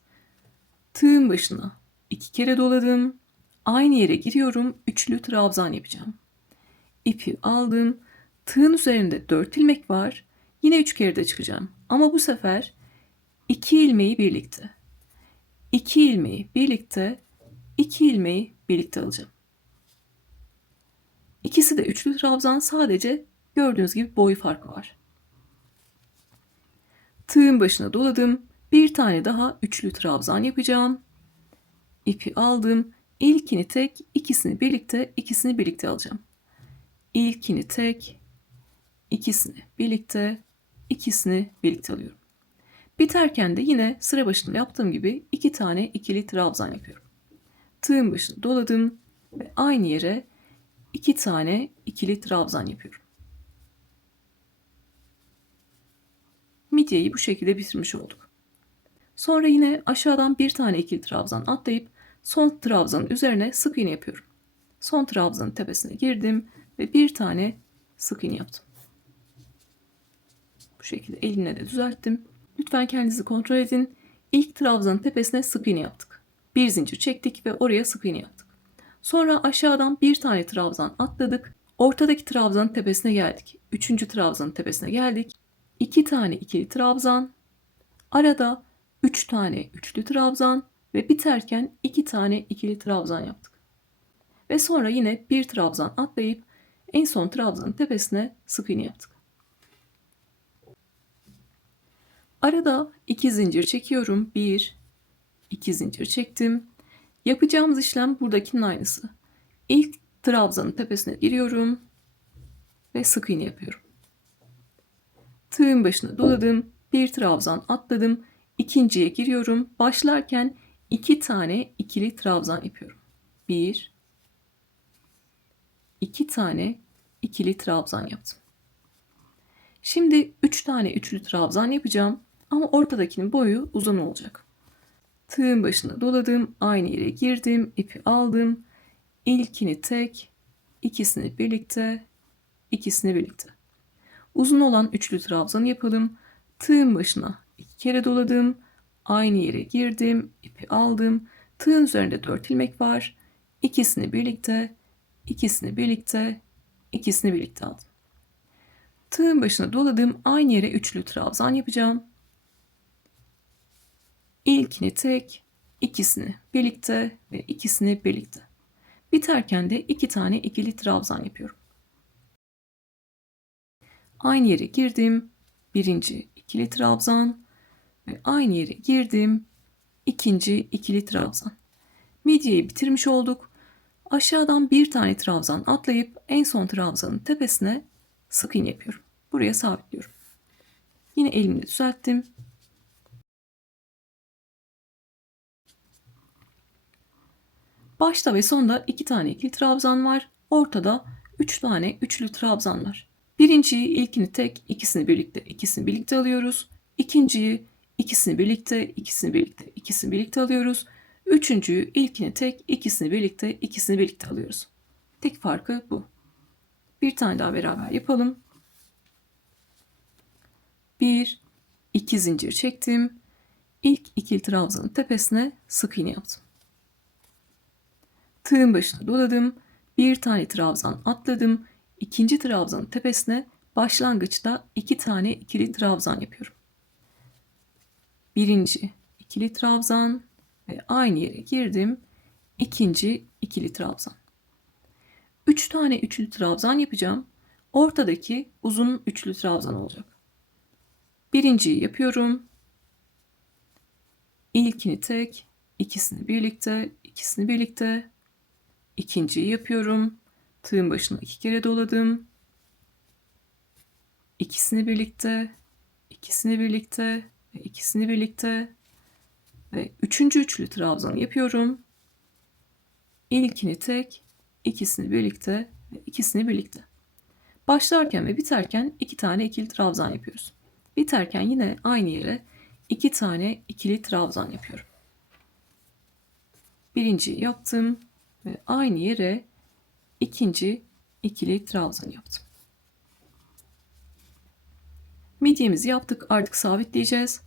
Tığın başına 2 kere doladım. Aynı yere giriyorum. Üçlü trabzan yapacağım. İpi aldım. Tığın üzerinde 4 ilmek var. Yine 3 kere de çıkacağım. Ama bu sefer 2 ilmeği birlikte. 2 ilmeği birlikte, 2 ilmeği birlikte alacağım. İkisi de üçlü trabzan, sadece gördüğünüz gibi boy farkı var. Tığın başına doladım. Bir tane daha üçlü trabzan yapacağım. İpi aldım. İlkini tek, ikisini birlikte alacağım. İlkini tek, ikisini birlikte alıyorum. Biterken de yine sıra başında yaptığım gibi 2 tane ikili trabzan yapıyorum. Tığın başına doladım ve aynı yere 2 tane ikili trabzan yapıyorum. midyeyi bu şekilde bitirmiş olduk. Sonra yine aşağıdan bir tane ikili trabzan atlayıp son trabzanın üzerine sık iğne yapıyorum. Son trabzanın tepesine girdim ve bir tane sık iğne yaptım. Bu şekilde elimle de düzelttim. Lütfen kendinizi kontrol edin. İlk trabzanın tepesine sık iğne yaptık. Bir zincir çektik ve oraya sık iğne yaptık. Sonra aşağıdan bir tane trabzan atladık. Ortadaki trabzanın tepesine geldik. Üçüncü trabzanın tepesine geldik. 2 tane ikili trabzan. Arada 3 tane üçlü trabzan ve biterken 2 tane ikili trabzan yaptık. Ve sonra yine bir trabzan atlayıp en son trabzanın tepesine sık iğne yaptık. Arada 2 zincir çekiyorum. 1, 2 zincir çektim. Yapacağımız işlem buradakinin aynısı. İlk trabzanın tepesine giriyorum ve sık iğne yapıyorum. Tığın başına doladım. Bir trabzan atladım. İkinciye giriyorum. Başlarken 2 tane ikili trabzan yapıyorum. 1, 2 tane ikili trabzan yaptım. Şimdi 3 tane üçlü trabzan yapacağım ama ortadakinin boyu uzun olacak. Tığın başına doladım, aynı yere girdim, ipi aldım. İlkini tek, ikisini birlikte, ikisini birlikte. Uzun olan üçlü trabzanı yapalım. Tığın başına 2 kere doladım, aynı yere girdim, ipi aldım. Tığın üzerinde 4 ilmek var. İkisini birlikte, ikisini birlikte, ikisini birlikte aldım. Tığın başına doladım, aynı yere üçlü trabzan yapacağım. İlkini tek, ikisini birlikte ve ikisini birlikte. Biterken de 2 tane ikili trabzan yapıyorum. Aynı yere girdim, birinci ikili trabzan ve aynı yere girdim, ikinci ikili trabzan. Midyeyi bitirmiş olduk. Aşağıdan bir tane trabzan atlayıp en son trabzanın tepesine sık iğne yapıyorum. Buraya sabitliyorum. Yine elimle düzelttim. Başta ve sonda 2 tane ikili trabzan var. Ortada 3 tane üçlü trabzan var. Birinciyi ilkini tek, ikisini birlikte, ikisini birlikte alıyoruz. İkinciyi ikisini birlikte, ikisini birlikte, ikisini birlikte alıyoruz. Üçüncüyü ilkini tek, ikisini birlikte, ikisini birlikte alıyoruz. Tek farkı bu. Bir tane daha beraber yapalım. 1, 2 zincir çektim. İlk ikili trabzanın tepesine sık iğne yaptım. Tığın başına doladım. Bir tane trabzan atladım. İkinci trabzanın tepesine başlangıçta 2 tane ikili trabzan yapıyorum. Birinci ikili trabzan ve aynı yere girdim. İkinci ikili trabzan. 3 tane üçlü trabzan yapacağım. Ortadaki uzun üçlü trabzan olacak. Birinciyi yapıyorum. İlkini tek, ikisini birlikte, ikisini birlikte. İkinciyi yapıyorum. Tığın başına 2 kere doladım. İkisini birlikte, ikisini birlikte ve ikisini birlikte ve üçüncü üçlü trabzanı yapıyorum. İlkini tek, ikisini birlikte ve ikisini birlikte. Başlarken ve biterken 2 tane ikili trabzan yapıyoruz. Biterken yine aynı yere 2 tane ikili trabzan yapıyorum. Birinciyi yaptım ve aynı yere ikinci ikili trabzan yaptım. Midyemizi yaptık, artık sabitleyeceğiz.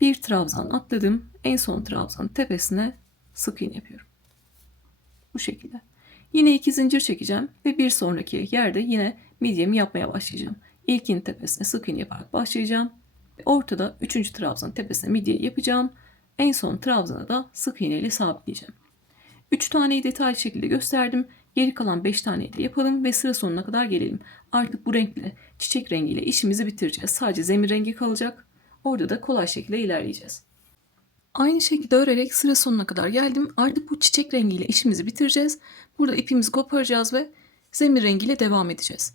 Bir trabzan atladım, en son trabzanın tepesine sık iğne yapıyorum. Bu şekilde. Yine 2 zincir çekeceğim ve bir sonraki yerde yine midyemi yapmaya başlayacağım. İlkinin tepesine sık iğne yaparak başlayacağım. Ve ortada 3. trabzanın tepesine midyeyi yapacağım. En son trabzana da sık iğne ile sabitleyeceğim. 3 taneyi detaylı şekilde gösterdim. Geri kalan 5 taneyi de yapalım ve sıra sonuna kadar gelelim. Artık bu renkle, çiçek rengiyle işimizi bitireceğiz. Sadece zemin rengi kalacak. Orada da kolay şekilde ilerleyeceğiz. Aynı şekilde örerek sıra sonuna kadar geldim. Artık bu çiçek rengiyle işimizi bitireceğiz. Burada ipimizi koparacağız ve zemin rengiyle devam edeceğiz.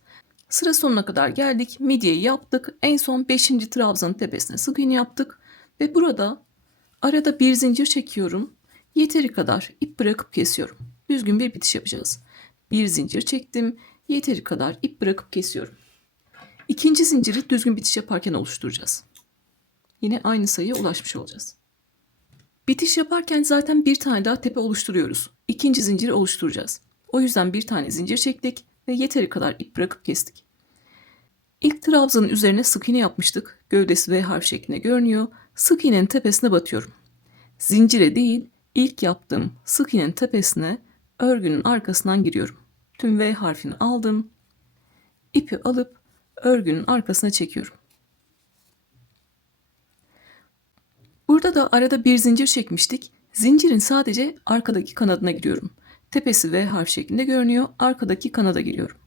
Sıra sonuna kadar geldik. Midyeyi yaptık. En son 5. trabzanın tepesine sık iğne yaptık. Ve burada arada bir zincir çekiyorum. Yeteri kadar ip bırakıp kesiyorum. Düzgün bir bitiş yapacağız. Bir zincir çektim. Yeteri kadar ip bırakıp kesiyorum. İkinci zinciri düzgün bitiş yaparken oluşturacağız. Yine aynı sayıya ulaşmış olacağız. Bitiş yaparken zaten bir tane daha tepe oluşturuyoruz. İkinci zinciri oluşturacağız. O yüzden bir tane zincir çektik ve yeteri kadar ip bırakıp kestik. İlk trabzanın üzerine sık iğne yapmıştık. Gövdesi V harf şeklinde görünüyor. Sık iğnenin tepesine batıyorum. Zincire değil, ilk yaptığım sık iğnenin tepesine örgünün arkasından giriyorum. Tüm V harfini aldım. İpi alıp örgünün arkasına çekiyorum. Burada da arada bir zincir çekmiştik. Zincirin sadece arkadaki kanadına giriyorum. Tepesi V harf şeklinde görünüyor. Arkadaki kanada giriyorum.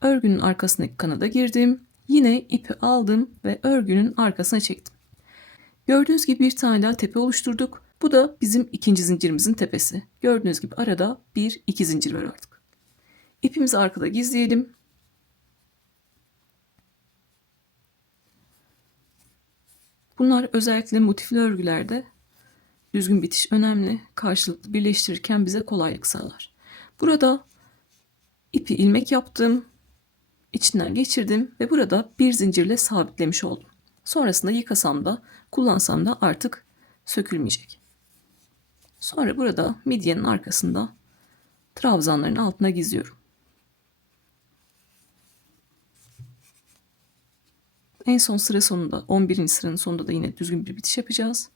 Örgünün arkasındaki kanada girdim. Yine ipi aldım ve örgünün arkasına çektim. Gördüğünüz gibi bir tane daha tepe oluşturduk. Bu da bizim ikinci zincirimizin tepesi. Gördüğünüz gibi arada 1-2 zincir var artık. İpimizi arkada gizleyelim. Bunlar özellikle motifli örgülerde düzgün bitiş önemli. Karşılıklı birleştirirken bize kolaylık sağlar. Burada ipi ilmek yaptım. İçinden geçirdim ve burada bir zincirle sabitlemiş oldum. Sonrasında yıkasam da kullansam da artık sökülmeyecek. Sonra burada midyenin arkasında trabzanların altına gizliyorum. En son sıra sonunda 11. sıranın sonunda da yine düzgün bir bitiş yapacağız.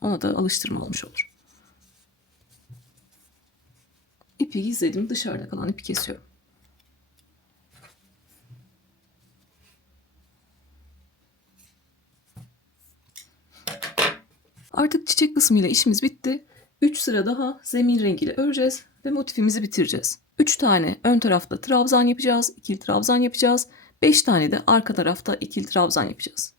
Ona da alıştırma olmuş olur. İpi gizledim, dışarıda kalan ipi kesiyorum. Artık çiçek kısmıyla işimiz bitti. 3 sıra daha zemin rengiyle öreceğiz ve motifimizi bitireceğiz. 3 tane ön tarafta trabzan yapacağız, ikili trabzan yapacağız. 5 tane de arka tarafta ikili trabzan yapacağız.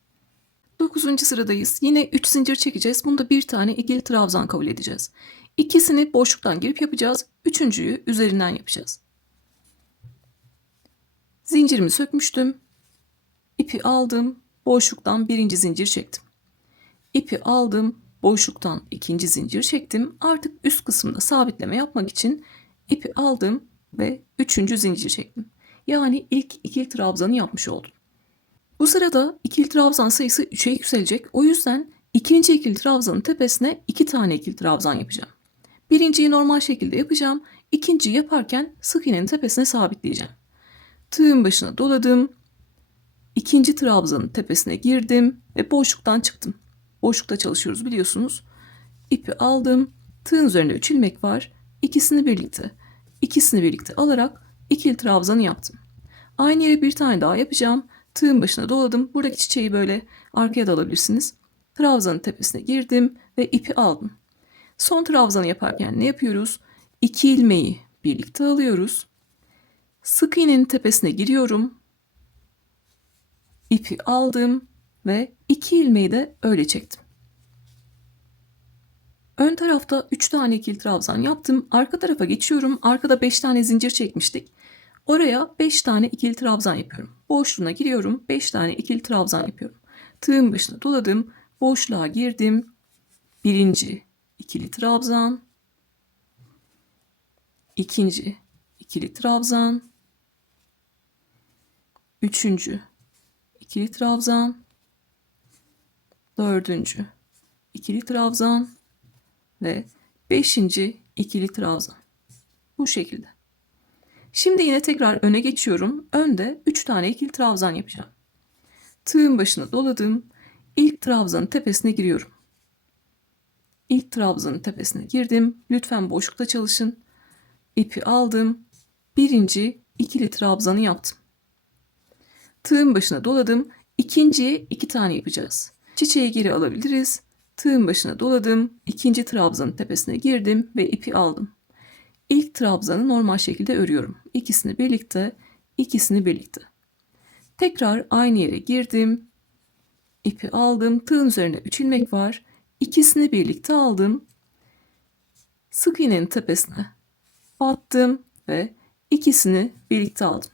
9. sıradayız. Yine 3 zincir çekeceğiz. Bunda bir tane ikili trabzan kabul edeceğiz. İkisini boşluktan girip yapacağız. Üçüncüyü üzerinden yapacağız. Zincirimi sökmüştüm. İpi aldım. Boşluktan birinci zincir çektim. İpi aldım. Boşluktan ikinci zincir çektim. Artık üst kısımda sabitleme yapmak için ipi aldım ve üçüncü zincir çektim. Yani ilk ikili trabzanı yapmış oldum. Bu sırada ikili trabzan sayısı 3'e yükselecek. O yüzden ikinci ikili trabzanın tepesine 2 tane ikili trabzan yapacağım. Birinciyi normal şekilde yapacağım. İkinciyi yaparken sık iğnenin tepesine sabitleyeceğim. Tığın başına doladım. İkinci trabzanın tepesine girdim ve boşluktan çıktım. Boşlukta çalışıyoruz biliyorsunuz. İpi aldım. Tığın üzerinde 3 ilmek var. İkisini birlikte alarak ikili trabzanı yaptım. Aynı yere bir tane daha yapacağım. Tığın başına doladım. Buradaki çiçeği böyle arkaya da alabilirsiniz. Trabzanın tepesine girdim ve ipi aldım. Son trabzanı yaparken ne yapıyoruz? 2 ilmeği birlikte alıyoruz. Sık iğnenin tepesine giriyorum. İpi aldım ve 2 ilmeği de öyle çektim. Ön tarafta 3 tane ikili trabzan yaptım. Arka tarafa geçiyorum. Arkada 5 tane zincir çekmiştik. Oraya 5 tane ikili trabzan yapıyorum. Boşluğuna giriyorum. 5 tane ikili trabzan yapıyorum. Tığın başına doladım. Boşluğa girdim. Birinci ikili trabzan. İkinci ikili trabzan. Üçüncü ikili trabzan. Dördüncü ikili trabzan. Ve 5. ikili trabzan. Bu şekilde. Şimdi yine tekrar öne geçiyorum. Önde 3 tane ikili trabzan yapacağım. Tığın başına doladım. İlk trabzanın tepesine giriyorum. İlk trabzanın tepesine girdim. Lütfen boşlukta çalışın. İpi aldım. Birinci ikili trabzanı yaptım. Tığın başına doladım. İkinciye 2 tane yapacağız. Çiçeği geri alabiliriz. Tığın başına doladım. İkinci trabzanın tepesine girdim ve ipi aldım. İlk trabzanı normal şekilde örüyorum. İkisini birlikte. Tekrar aynı yere girdim. İpi aldım. Tığın üzerinde 3 ilmek var. İkisini birlikte aldım. Sık iğnenin tepesine battım ve ikisini birlikte aldım.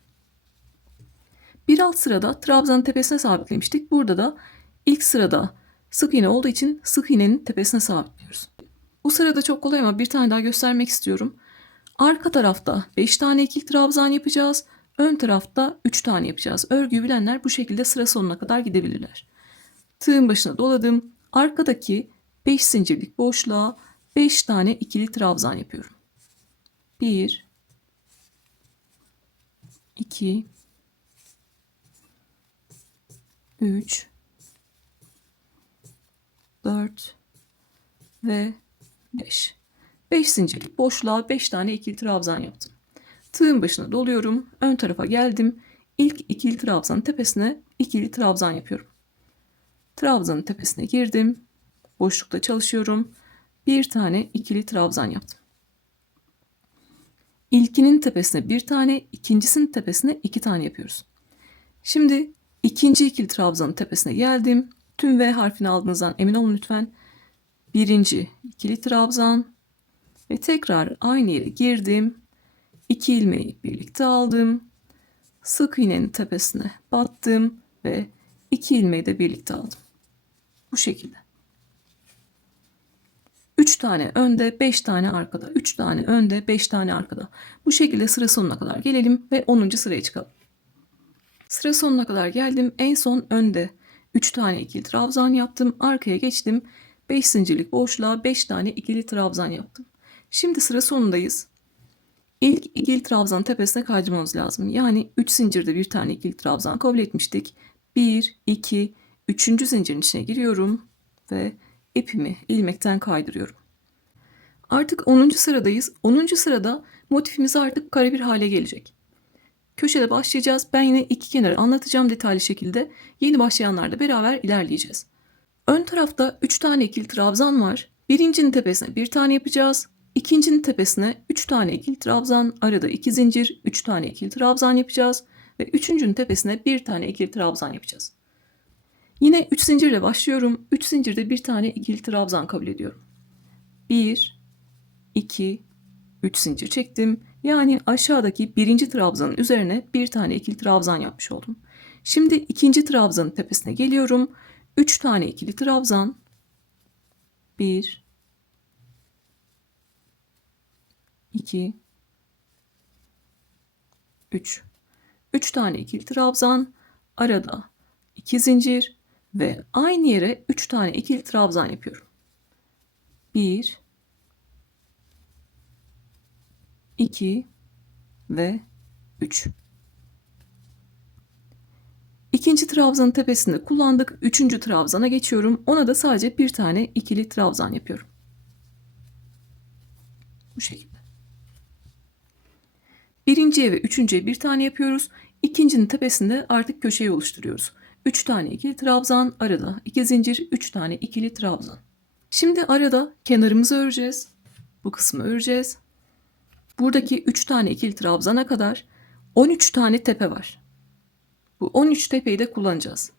Bir alt sırada trabzanın tepesine sabitlemiştik. Burada da ilk sırada sık iğne olduğu için sık iğnenin tepesine sabitliyoruz. Bu sırada çok kolay ama bir tane daha göstermek istiyorum. Arka tarafta 5 tane ikili trabzan yapacağız. Ön tarafta 3 tane yapacağız. Örgüyü bilenler bu şekilde sıra sonuna kadar gidebilirler. Tığın başına doladım. Arkadaki 5 zincirlik boşluğa 5 tane ikili trabzan yapıyorum. 1 2 3 4 ve 5. 5 zincirlik boşluğa 5 tane ikili trabzan yaptım. Tığın başına doluyorum. Ön tarafa geldim. İlk ikili trabzanın tepesine ikili trabzan yapıyorum. Trabzanın tepesine girdim. Boşlukta çalışıyorum. Bir tane ikili trabzan yaptım. İlkinin tepesine bir tane, ikincisinin tepesine 2 tane yapıyoruz. Şimdi ikinci ikili trabzanın tepesine geldim. Tüm V harfini aldığınızdan emin olun lütfen. Birinci ikili trabzan ve tekrar aynı yere girdim. 2 ilmeği birlikte aldım. Sık iğnenin tepesine battım ve 2 ilmeği de birlikte aldım. Bu şekilde. 3 tane önde, 5 tane arkada. 3 tane önde, 5 tane arkada. Bu şekilde sıra sonuna kadar gelelim ve 10. sıraya çıkalım. Sıra sonuna kadar geldim. En son önde 3 tane ikili trabzan yaptım. Arkaya geçtim. 5 zincirlik boşluğa 5 tane ikili trabzan yaptım. Şimdi sıra sonundayız. İlk ikili trabzan tepesine kaydırmamız lazım. Yani 3 zincirde bir tane ikili trabzan kabul etmiştik. 1, 2, 3. zincirin içine giriyorum ve ipimi ilmekten kaydırıyorum. Artık 10. sıradayız. 10. sırada motifimiz artık kare bir hale gelecek. Köşede başlayacağız. Ben yine iki kenarı anlatacağım detaylı şekilde. Yeni başlayanlarla beraber ilerleyeceğiz. Ön tarafta 3 tane ikili trabzan var. Birincinin tepesine bir tane yapacağız. İkincinin tepesine 3 tane ikili trabzan, arada 2 zincir, 3 tane ikili trabzan yapacağız. Ve üçüncünün tepesine bir tane ikili trabzan yapacağız. Yine 3 zincirle başlıyorum. 3 zincirde bir tane ikili trabzan kabul ediyorum. 1, 2, 3 zincir çektim. Yani aşağıdaki birinci trabzanın üzerine bir tane ikili trabzan yapmış oldum. Şimdi ikinci trabzanın tepesine geliyorum. 3 tane ikili trabzan. 1, 2, 3. 3 tane ikili trabzan. Arada 2 zincir ve aynı yere 3 tane ikili trabzan yapıyorum. 1, 2 ve 3. İkinci trabzanın tepesinde kullandık. Üçüncü trabzana geçiyorum. Ona da sadece bir tane ikili trabzan yapıyorum. Bu şekilde. Birinciye ve üçüncüye bir tane yapıyoruz. İkincinin tepesinde artık köşeyi oluşturuyoruz. 3 tane ikili trabzan, arada 2 zincir, 3 tane ikili trabzan. Şimdi arada kenarımızı öreceğiz. Bu kısmı öreceğiz. Buradaki 3 tane ikili trabzana kadar 13 tane tepe var. Bu 13 tepeyi de kullanacağız.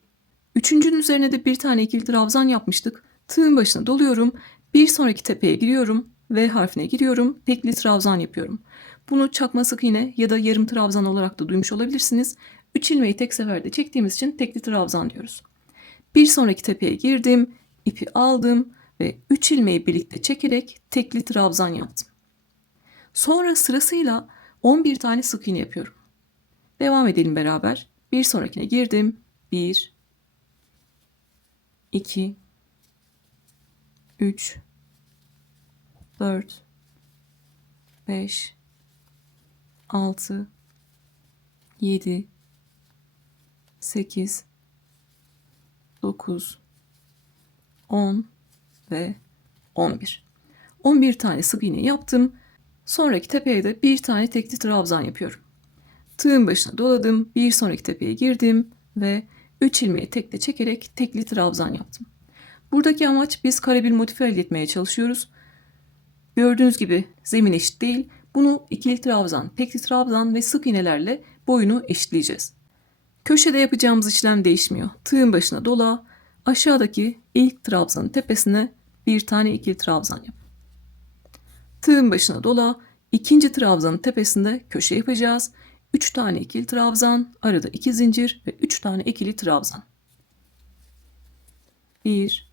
Üçüncünün üzerine de bir tane ikili trabzan yapmıştık. Tığın başına doluyorum. Bir sonraki tepeye giriyorum. V harfine giriyorum. Tekli trabzan yapıyorum. Bunu çakma sık iğne ya da yarım trabzan olarak da duymuş olabilirsiniz. 3 ilmeği tek seferde çektiğimiz için tekli trabzan diyoruz. Bir sonraki tepeye girdim. İpi aldım ve 3 ilmeği birlikte çekerek tekli trabzan yaptım. Sonra sırasıyla 11 tane sık iğne yapıyorum. Devam edelim beraber. Bir sonrakine girdim. 1, 2, 3, 4, 5, 6, 7, 8, 9, 10 ve 11. 11 tane sık iğne yaptım. Sonraki tepeye de bir tane tekli trabzan yapıyorum. Tığın başına doladım. Bir sonraki tepeye girdim ve 3 ilmeği tekle çekerek tekli trabzan yaptım. Buradaki amaç biz kare bir motif elde etmeye çalışıyoruz. Gördüğünüz gibi zemin eşit değil. Bunu ikili trabzan, tekli trabzan ve sık iğnelerle boyunu eşitleyeceğiz. Köşede yapacağımız işlem değişmiyor. Tığın başına dola, aşağıdaki ilk trabzanın tepesine bir tane ikili trabzan yap. Tığın başına dola, ikinci trabzanın tepesinde köşe yapacağız. 3 tane ikili trabzan, arada 2 zincir ve 3 tane ikili trabzan. 1,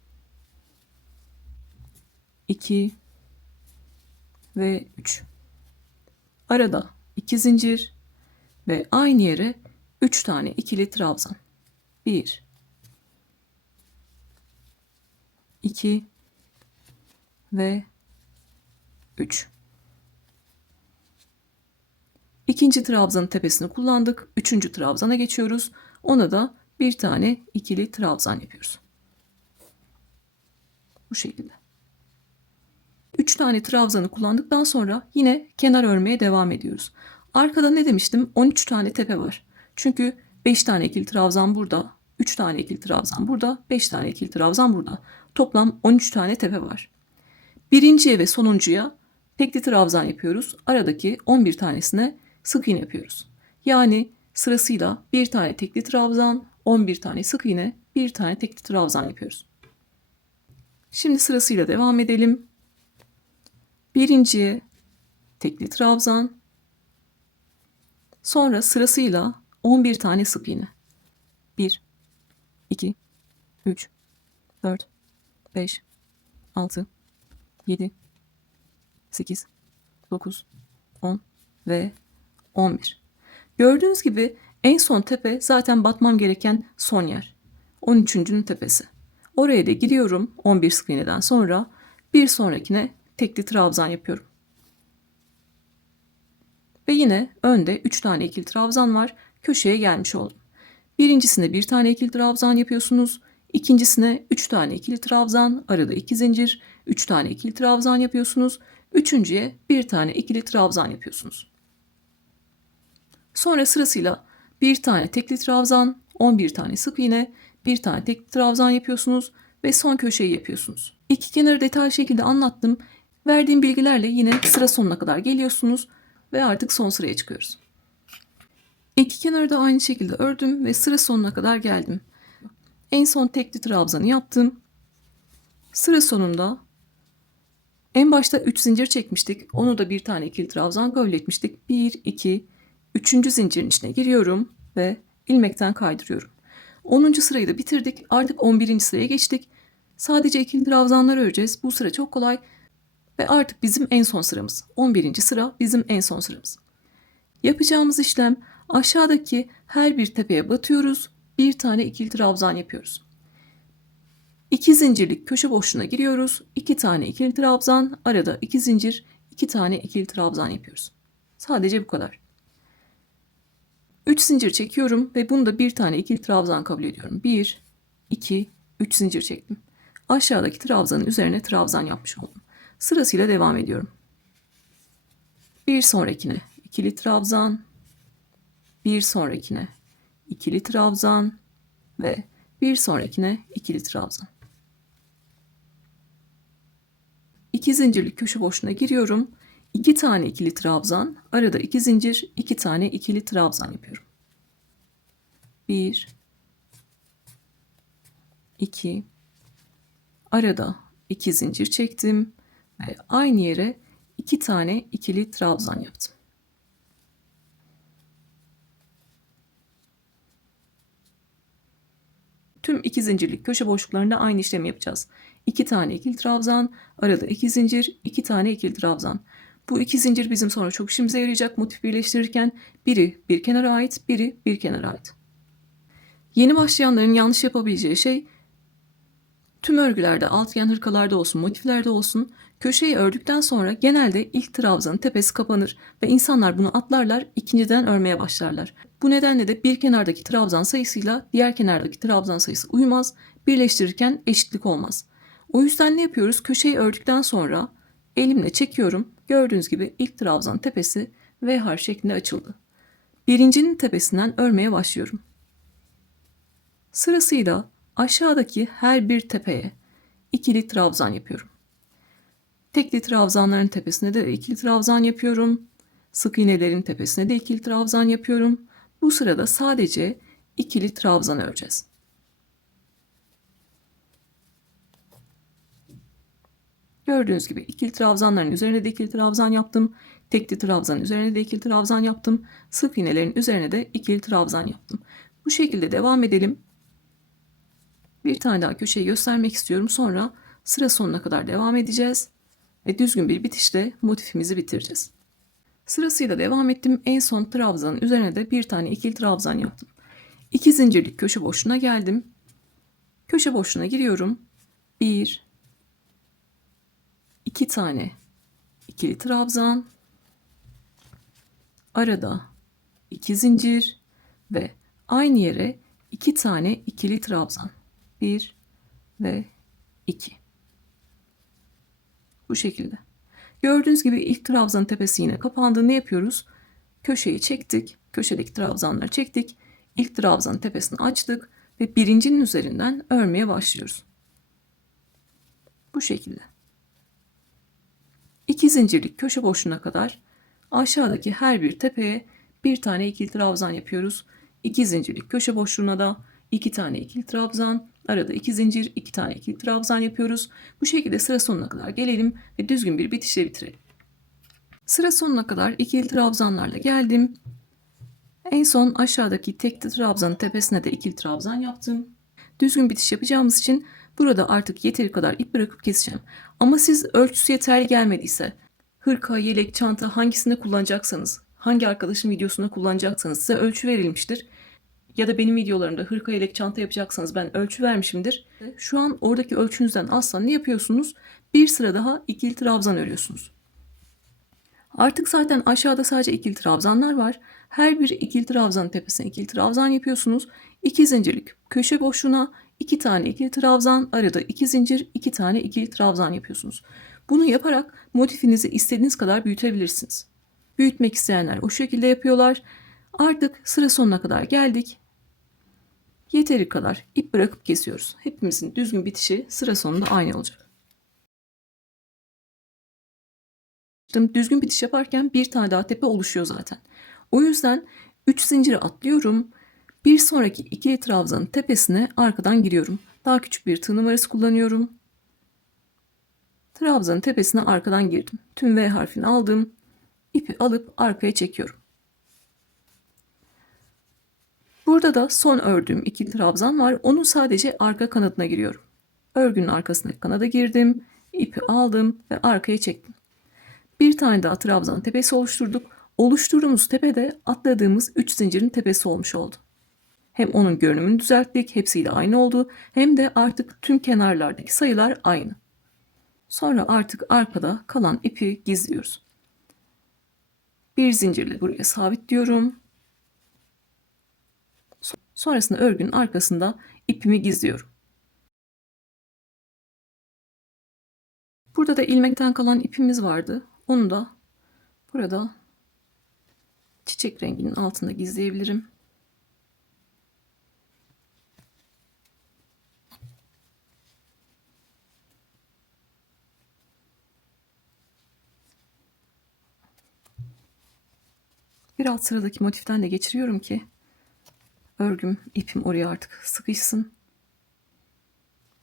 2 ve 3. Arada 2 zincir ve aynı yere 3 tane ikili trabzan. 1 2 ve 3. İkinci trabzanın tepesini kullandık. Üçüncü trabzana geçiyoruz. Ona da bir tane ikili trabzan yapıyoruz. Bu şekilde. 3 tane trabzanı kullandıktan sonra yine kenar örmeye devam ediyoruz. Arkada ne demiştim? 13 tane tepe var. Çünkü 5 tane ikili trabzan burada, 3 tane ikili trabzan burada, 5 tane ikili trabzan burada. Toplam 13 tane tepe var. Birinciye ve sonuncuya tekli trabzan yapıyoruz. Aradaki 11 tanesine sık iğne yapıyoruz. Yani sırasıyla bir tane tekli trabzan, 11 tane sık iğne, bir tane tekli trabzan yapıyoruz. Şimdi sırasıyla devam edelim. Birinciye tekli trabzan, sonra sırasıyla 11 tane sık iğne. 1, 2, 3, 4, 5, 6, 7, 8, 9, 10 ve 11. Gördüğünüz gibi en son tepe zaten batmam gereken son yer. 13.'ünün tepesi. Oraya da giriyorum 11 sık iğneden sonra bir sonrakine tekli trabzan yapıyorum. Ve yine önde 3 tane ikili trabzan var. Köşeye gelmiş oldum. Birincisine bir tane ikili trabzan yapıyorsunuz. İkincisine 3 tane ikili trabzan, arada 2 zincir, 3 tane ikili trabzan yapıyorsunuz. Üçüncüye bir tane ikili trabzan yapıyorsunuz. Sonra sırasıyla bir tane tekli trabzan, 11 tane sık iğne, bir tane tekli trabzan yapıyorsunuz ve son köşeyi yapıyorsunuz. İki kenarı detaylı şekilde anlattım. Verdiğim bilgilerle yine sıra sonuna kadar geliyorsunuz ve artık son sıraya çıkıyoruz. İki kenarı da aynı şekilde ördüm ve sıra sonuna kadar geldim. En son tekli trabzanı yaptım. Sıra sonunda en başta 3 zincir çekmiştik. Onu da bir tane ikili trabzan kabul etmiştik. 1, 2, 3. zincirin içine giriyorum ve ilmekten kaydırıyorum. 10. sırayı da bitirdik. Artık 11. sıraya geçtik. Sadece ikili trabzanları öreceğiz. Bu sıra çok kolay ve artık bizim en son sıramız. 11. sıra bizim en son sıramız. Yapacağımız işlem aşağıdaki her bir tepeye batıyoruz. Bir tane ikili trabzan yapıyoruz. 2 zincirlik köşe boşluğuna giriyoruz. 2 tane ikili trabzan, arada 2 zincir, 2 tane ikili trabzan yapıyoruz. Sadece bu kadar. 3 zincir çekiyorum ve bunu da bir tane ikili trabzan kabul ediyorum. 1, 2, 3 zincir çektim. Aşağıdaki trabzanın üzerine trabzan yapmış oldum. Sırasıyla devam ediyorum. Bir sonrakine ikili trabzan, bir sonrakine ikili trabzan ve bir sonrakine ikili trabzan. 2 zincirlik köşe boşluğuna giriyorum. 2 tane ikili trabzan, arada 2 zincir, 2 tane ikili trabzan yapıyorum. 1, 2, arada 2 zincir çektim ve aynı yere 2 tane ikili trabzan yaptım. Tüm 2 zincirlik köşe boşluklarında aynı işlemi yapacağız. 2 tane ikili trabzan, arada 2 zincir, 2 tane ikili trabzan. Bu 2 zincir bizim sonra çok işimize yarayacak motif birleştirirken biri bir kenara ait, biri bir kenara ait. Yeni başlayanların yanlış yapabileceği şey tüm örgülerde, altıgen hırkalarda olsun, motiflerde olsun köşeyi ördükten sonra genelde ilk trabzanın tepesi kapanır ve insanlar bunu atlarlar, ikinciden örmeye başlarlar. Bu nedenle de bir kenardaki trabzan sayısıyla diğer kenardaki trabzan sayısı uymaz, birleştirirken eşitlik olmaz. O yüzden ne yapıyoruz? Köşeyi ördükten sonra elimle çekiyorum. Gördüğünüz gibi ilk trabzan tepesi V harfi şeklinde açıldı. Birincinin tepesinden örmeye başlıyorum. Sırasıyla aşağıdaki her bir tepeye ikili trabzan yapıyorum. Tekli trabzanların tepesine de ikili trabzan yapıyorum. Sık iğnelerin tepesine de ikili trabzan yapıyorum. Bu sırada sadece ikili trabzan öreceğiz. Gördüğünüz gibi ikili trabzanların üzerine de ikili trabzan yaptım. Tekli trabzanın üzerine de ikili trabzan yaptım. Sık iğnelerin üzerine de ikili trabzan yaptım. Bu şekilde devam edelim. Bir tane daha köşeyi göstermek istiyorum. Sonra sıra sonuna kadar devam edeceğiz. Ve düzgün bir bitişle motifimizi bitireceğiz. Sırasıyla devam ettim. En son trabzanın üzerine de bir tane ikili trabzan yaptım. 2 zincirlik köşe boşluğuna geldim. Köşe boşluğuna giriyorum. 1, 2 tane ikili trabzan. Arada 2 zincir ve aynı yere 2 tane ikili trabzan. 1 ve 2. Bu şekilde. Gördüğünüz gibi ilk trabzanın tepesi yine kapandı. Ne yapıyoruz? Köşeyi çektik. Köşedeki trabzanları çektik. İlk trabzanın tepesini açtık ve birincinin üzerinden örmeye başlıyoruz. Bu şekilde. 2 zincirlik köşe boşluğuna kadar aşağıdaki her bir tepeye bir tane ikili trabzan yapıyoruz. 2 zincirlik köşe boşluğuna da 2 tane ikili trabzan, arada 2 zincir, 2 tane ikili trabzan yapıyoruz. Bu şekilde sıra sonuna kadar gelelim ve düzgün bir bitişle bitirelim. Sıra sonuna kadar ikili trabzanlarla geldim. En son aşağıdaki tek trabzanın tepesine de ikili trabzan yaptım. Düzgün bitiş yapacağımız için burada artık yeteri kadar ip bırakıp keseceğim. Ama siz ölçüsü yeterli gelmediyse, hırka, yelek, çanta hangisinde kullanacaksanız, hangi arkadaşın videosunda kullanacaksanız size ölçü verilmiştir. Ya da benim videolarımda hırka, yelek, çanta yapacaksanız ben ölçü vermişimdir. Şu an oradaki ölçünüzden alsan ne yapıyorsunuz? Bir sıra daha ikili trabzan örüyorsunuz. Artık zaten aşağıda sadece ikili trabzanlar var. Her bir ikili trabzanın tepesine ikili trabzan yapıyorsunuz. 2 zincirlik köşe boşluğuna 2 tane ikili trabzan, arada 2 zincir, 2 tane ikili trabzan yapıyorsunuz. Bunu yaparak motifinizi istediğiniz kadar büyütebilirsiniz. Büyütmek isteyenler o şekilde yapıyorlar. Artık sıra sonuna kadar geldik. Yeteri kadar ip bırakıp kesiyoruz. Hepimizin düzgün bitişi sıra sonunda aynı olacak. Düzgün bitiş yaparken bir tane daha tepe oluşuyor zaten. O yüzden 3 zinciri atlıyorum. Bir sonraki ikili trabzanın tepesine arkadan giriyorum. Daha küçük bir tığ numarası kullanıyorum. Trabzanın tepesine arkadan girdim. Tüm V harfini aldım. İpi alıp arkaya çekiyorum. Burada da son ördüğüm ikili trabzan var. Onun sadece arka kanadına giriyorum. Örgünün arkasındaki kanada girdim. İpi aldım ve arkaya çektim. Bir tane daha trabzan tepesi oluşturduk. Oluşturduğumuz tepede atladığımız 3 zincirin tepesi olmuş oldu. Hem onun görünümünü düzelttik, hepsiyle aynı oldu. Hem de artık tüm kenarlardaki sayılar aynı. Sonra artık arkada kalan ipi gizliyoruz. Bir zincirle buraya sabitliyorum. Sonrasında örgünün arkasında ipimi gizliyorum. Burada da ilmekten kalan ipimiz vardı. Onu da burada çiçek renginin altında gizleyebilirim. Bir alt sıradaki motiften de geçiriyorum ki örgüm, ipim oraya artık sıkışsın.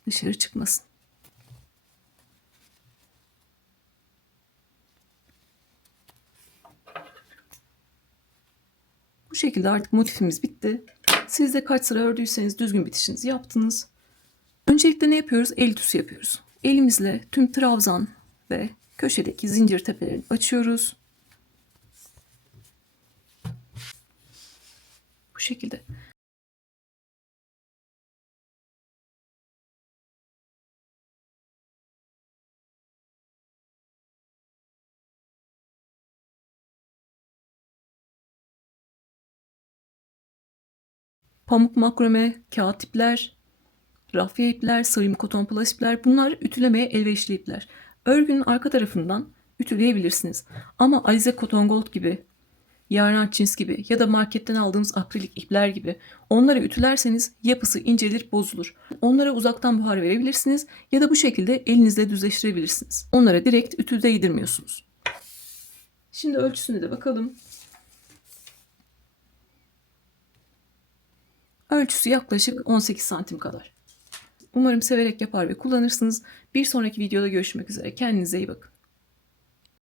Dışarı çıkmasın. Bu şekilde artık motifimiz bitti. Siz de kaç sıra ördüyseniz düzgün bitişinizi yaptınız. Öncelikle ne yapıyoruz? El ütüsü yapıyoruz. Elimizle tüm trabzan ve köşedeki zincir tepelerini açıyoruz. Bu şekilde. Pamuk makrome, kağıt ipler, rafya ipler, sarı koton plus ipler, bunlar ütülemeye elverişli ipler. Örgünün arka tarafından ütüleyebilirsiniz. Ama Alize Cotton Gold gibi, Yarn Jeans gibi ya da marketten aldığınız akrilik ipler gibi onları ütülerseniz yapısı incelir, bozulur. Onlara uzaktan buhar verebilirsiniz ya da bu şekilde elinizle düzleştirebilirsiniz. Onlara direkt ütü değdirmiyorsunuz. Şimdi ölçüsüne de bakalım. Ölçüsü yaklaşık 18 santim kadar. Umarım severek yapar ve kullanırsınız. Bir sonraki videoda görüşmek üzere. Kendinize iyi bakın.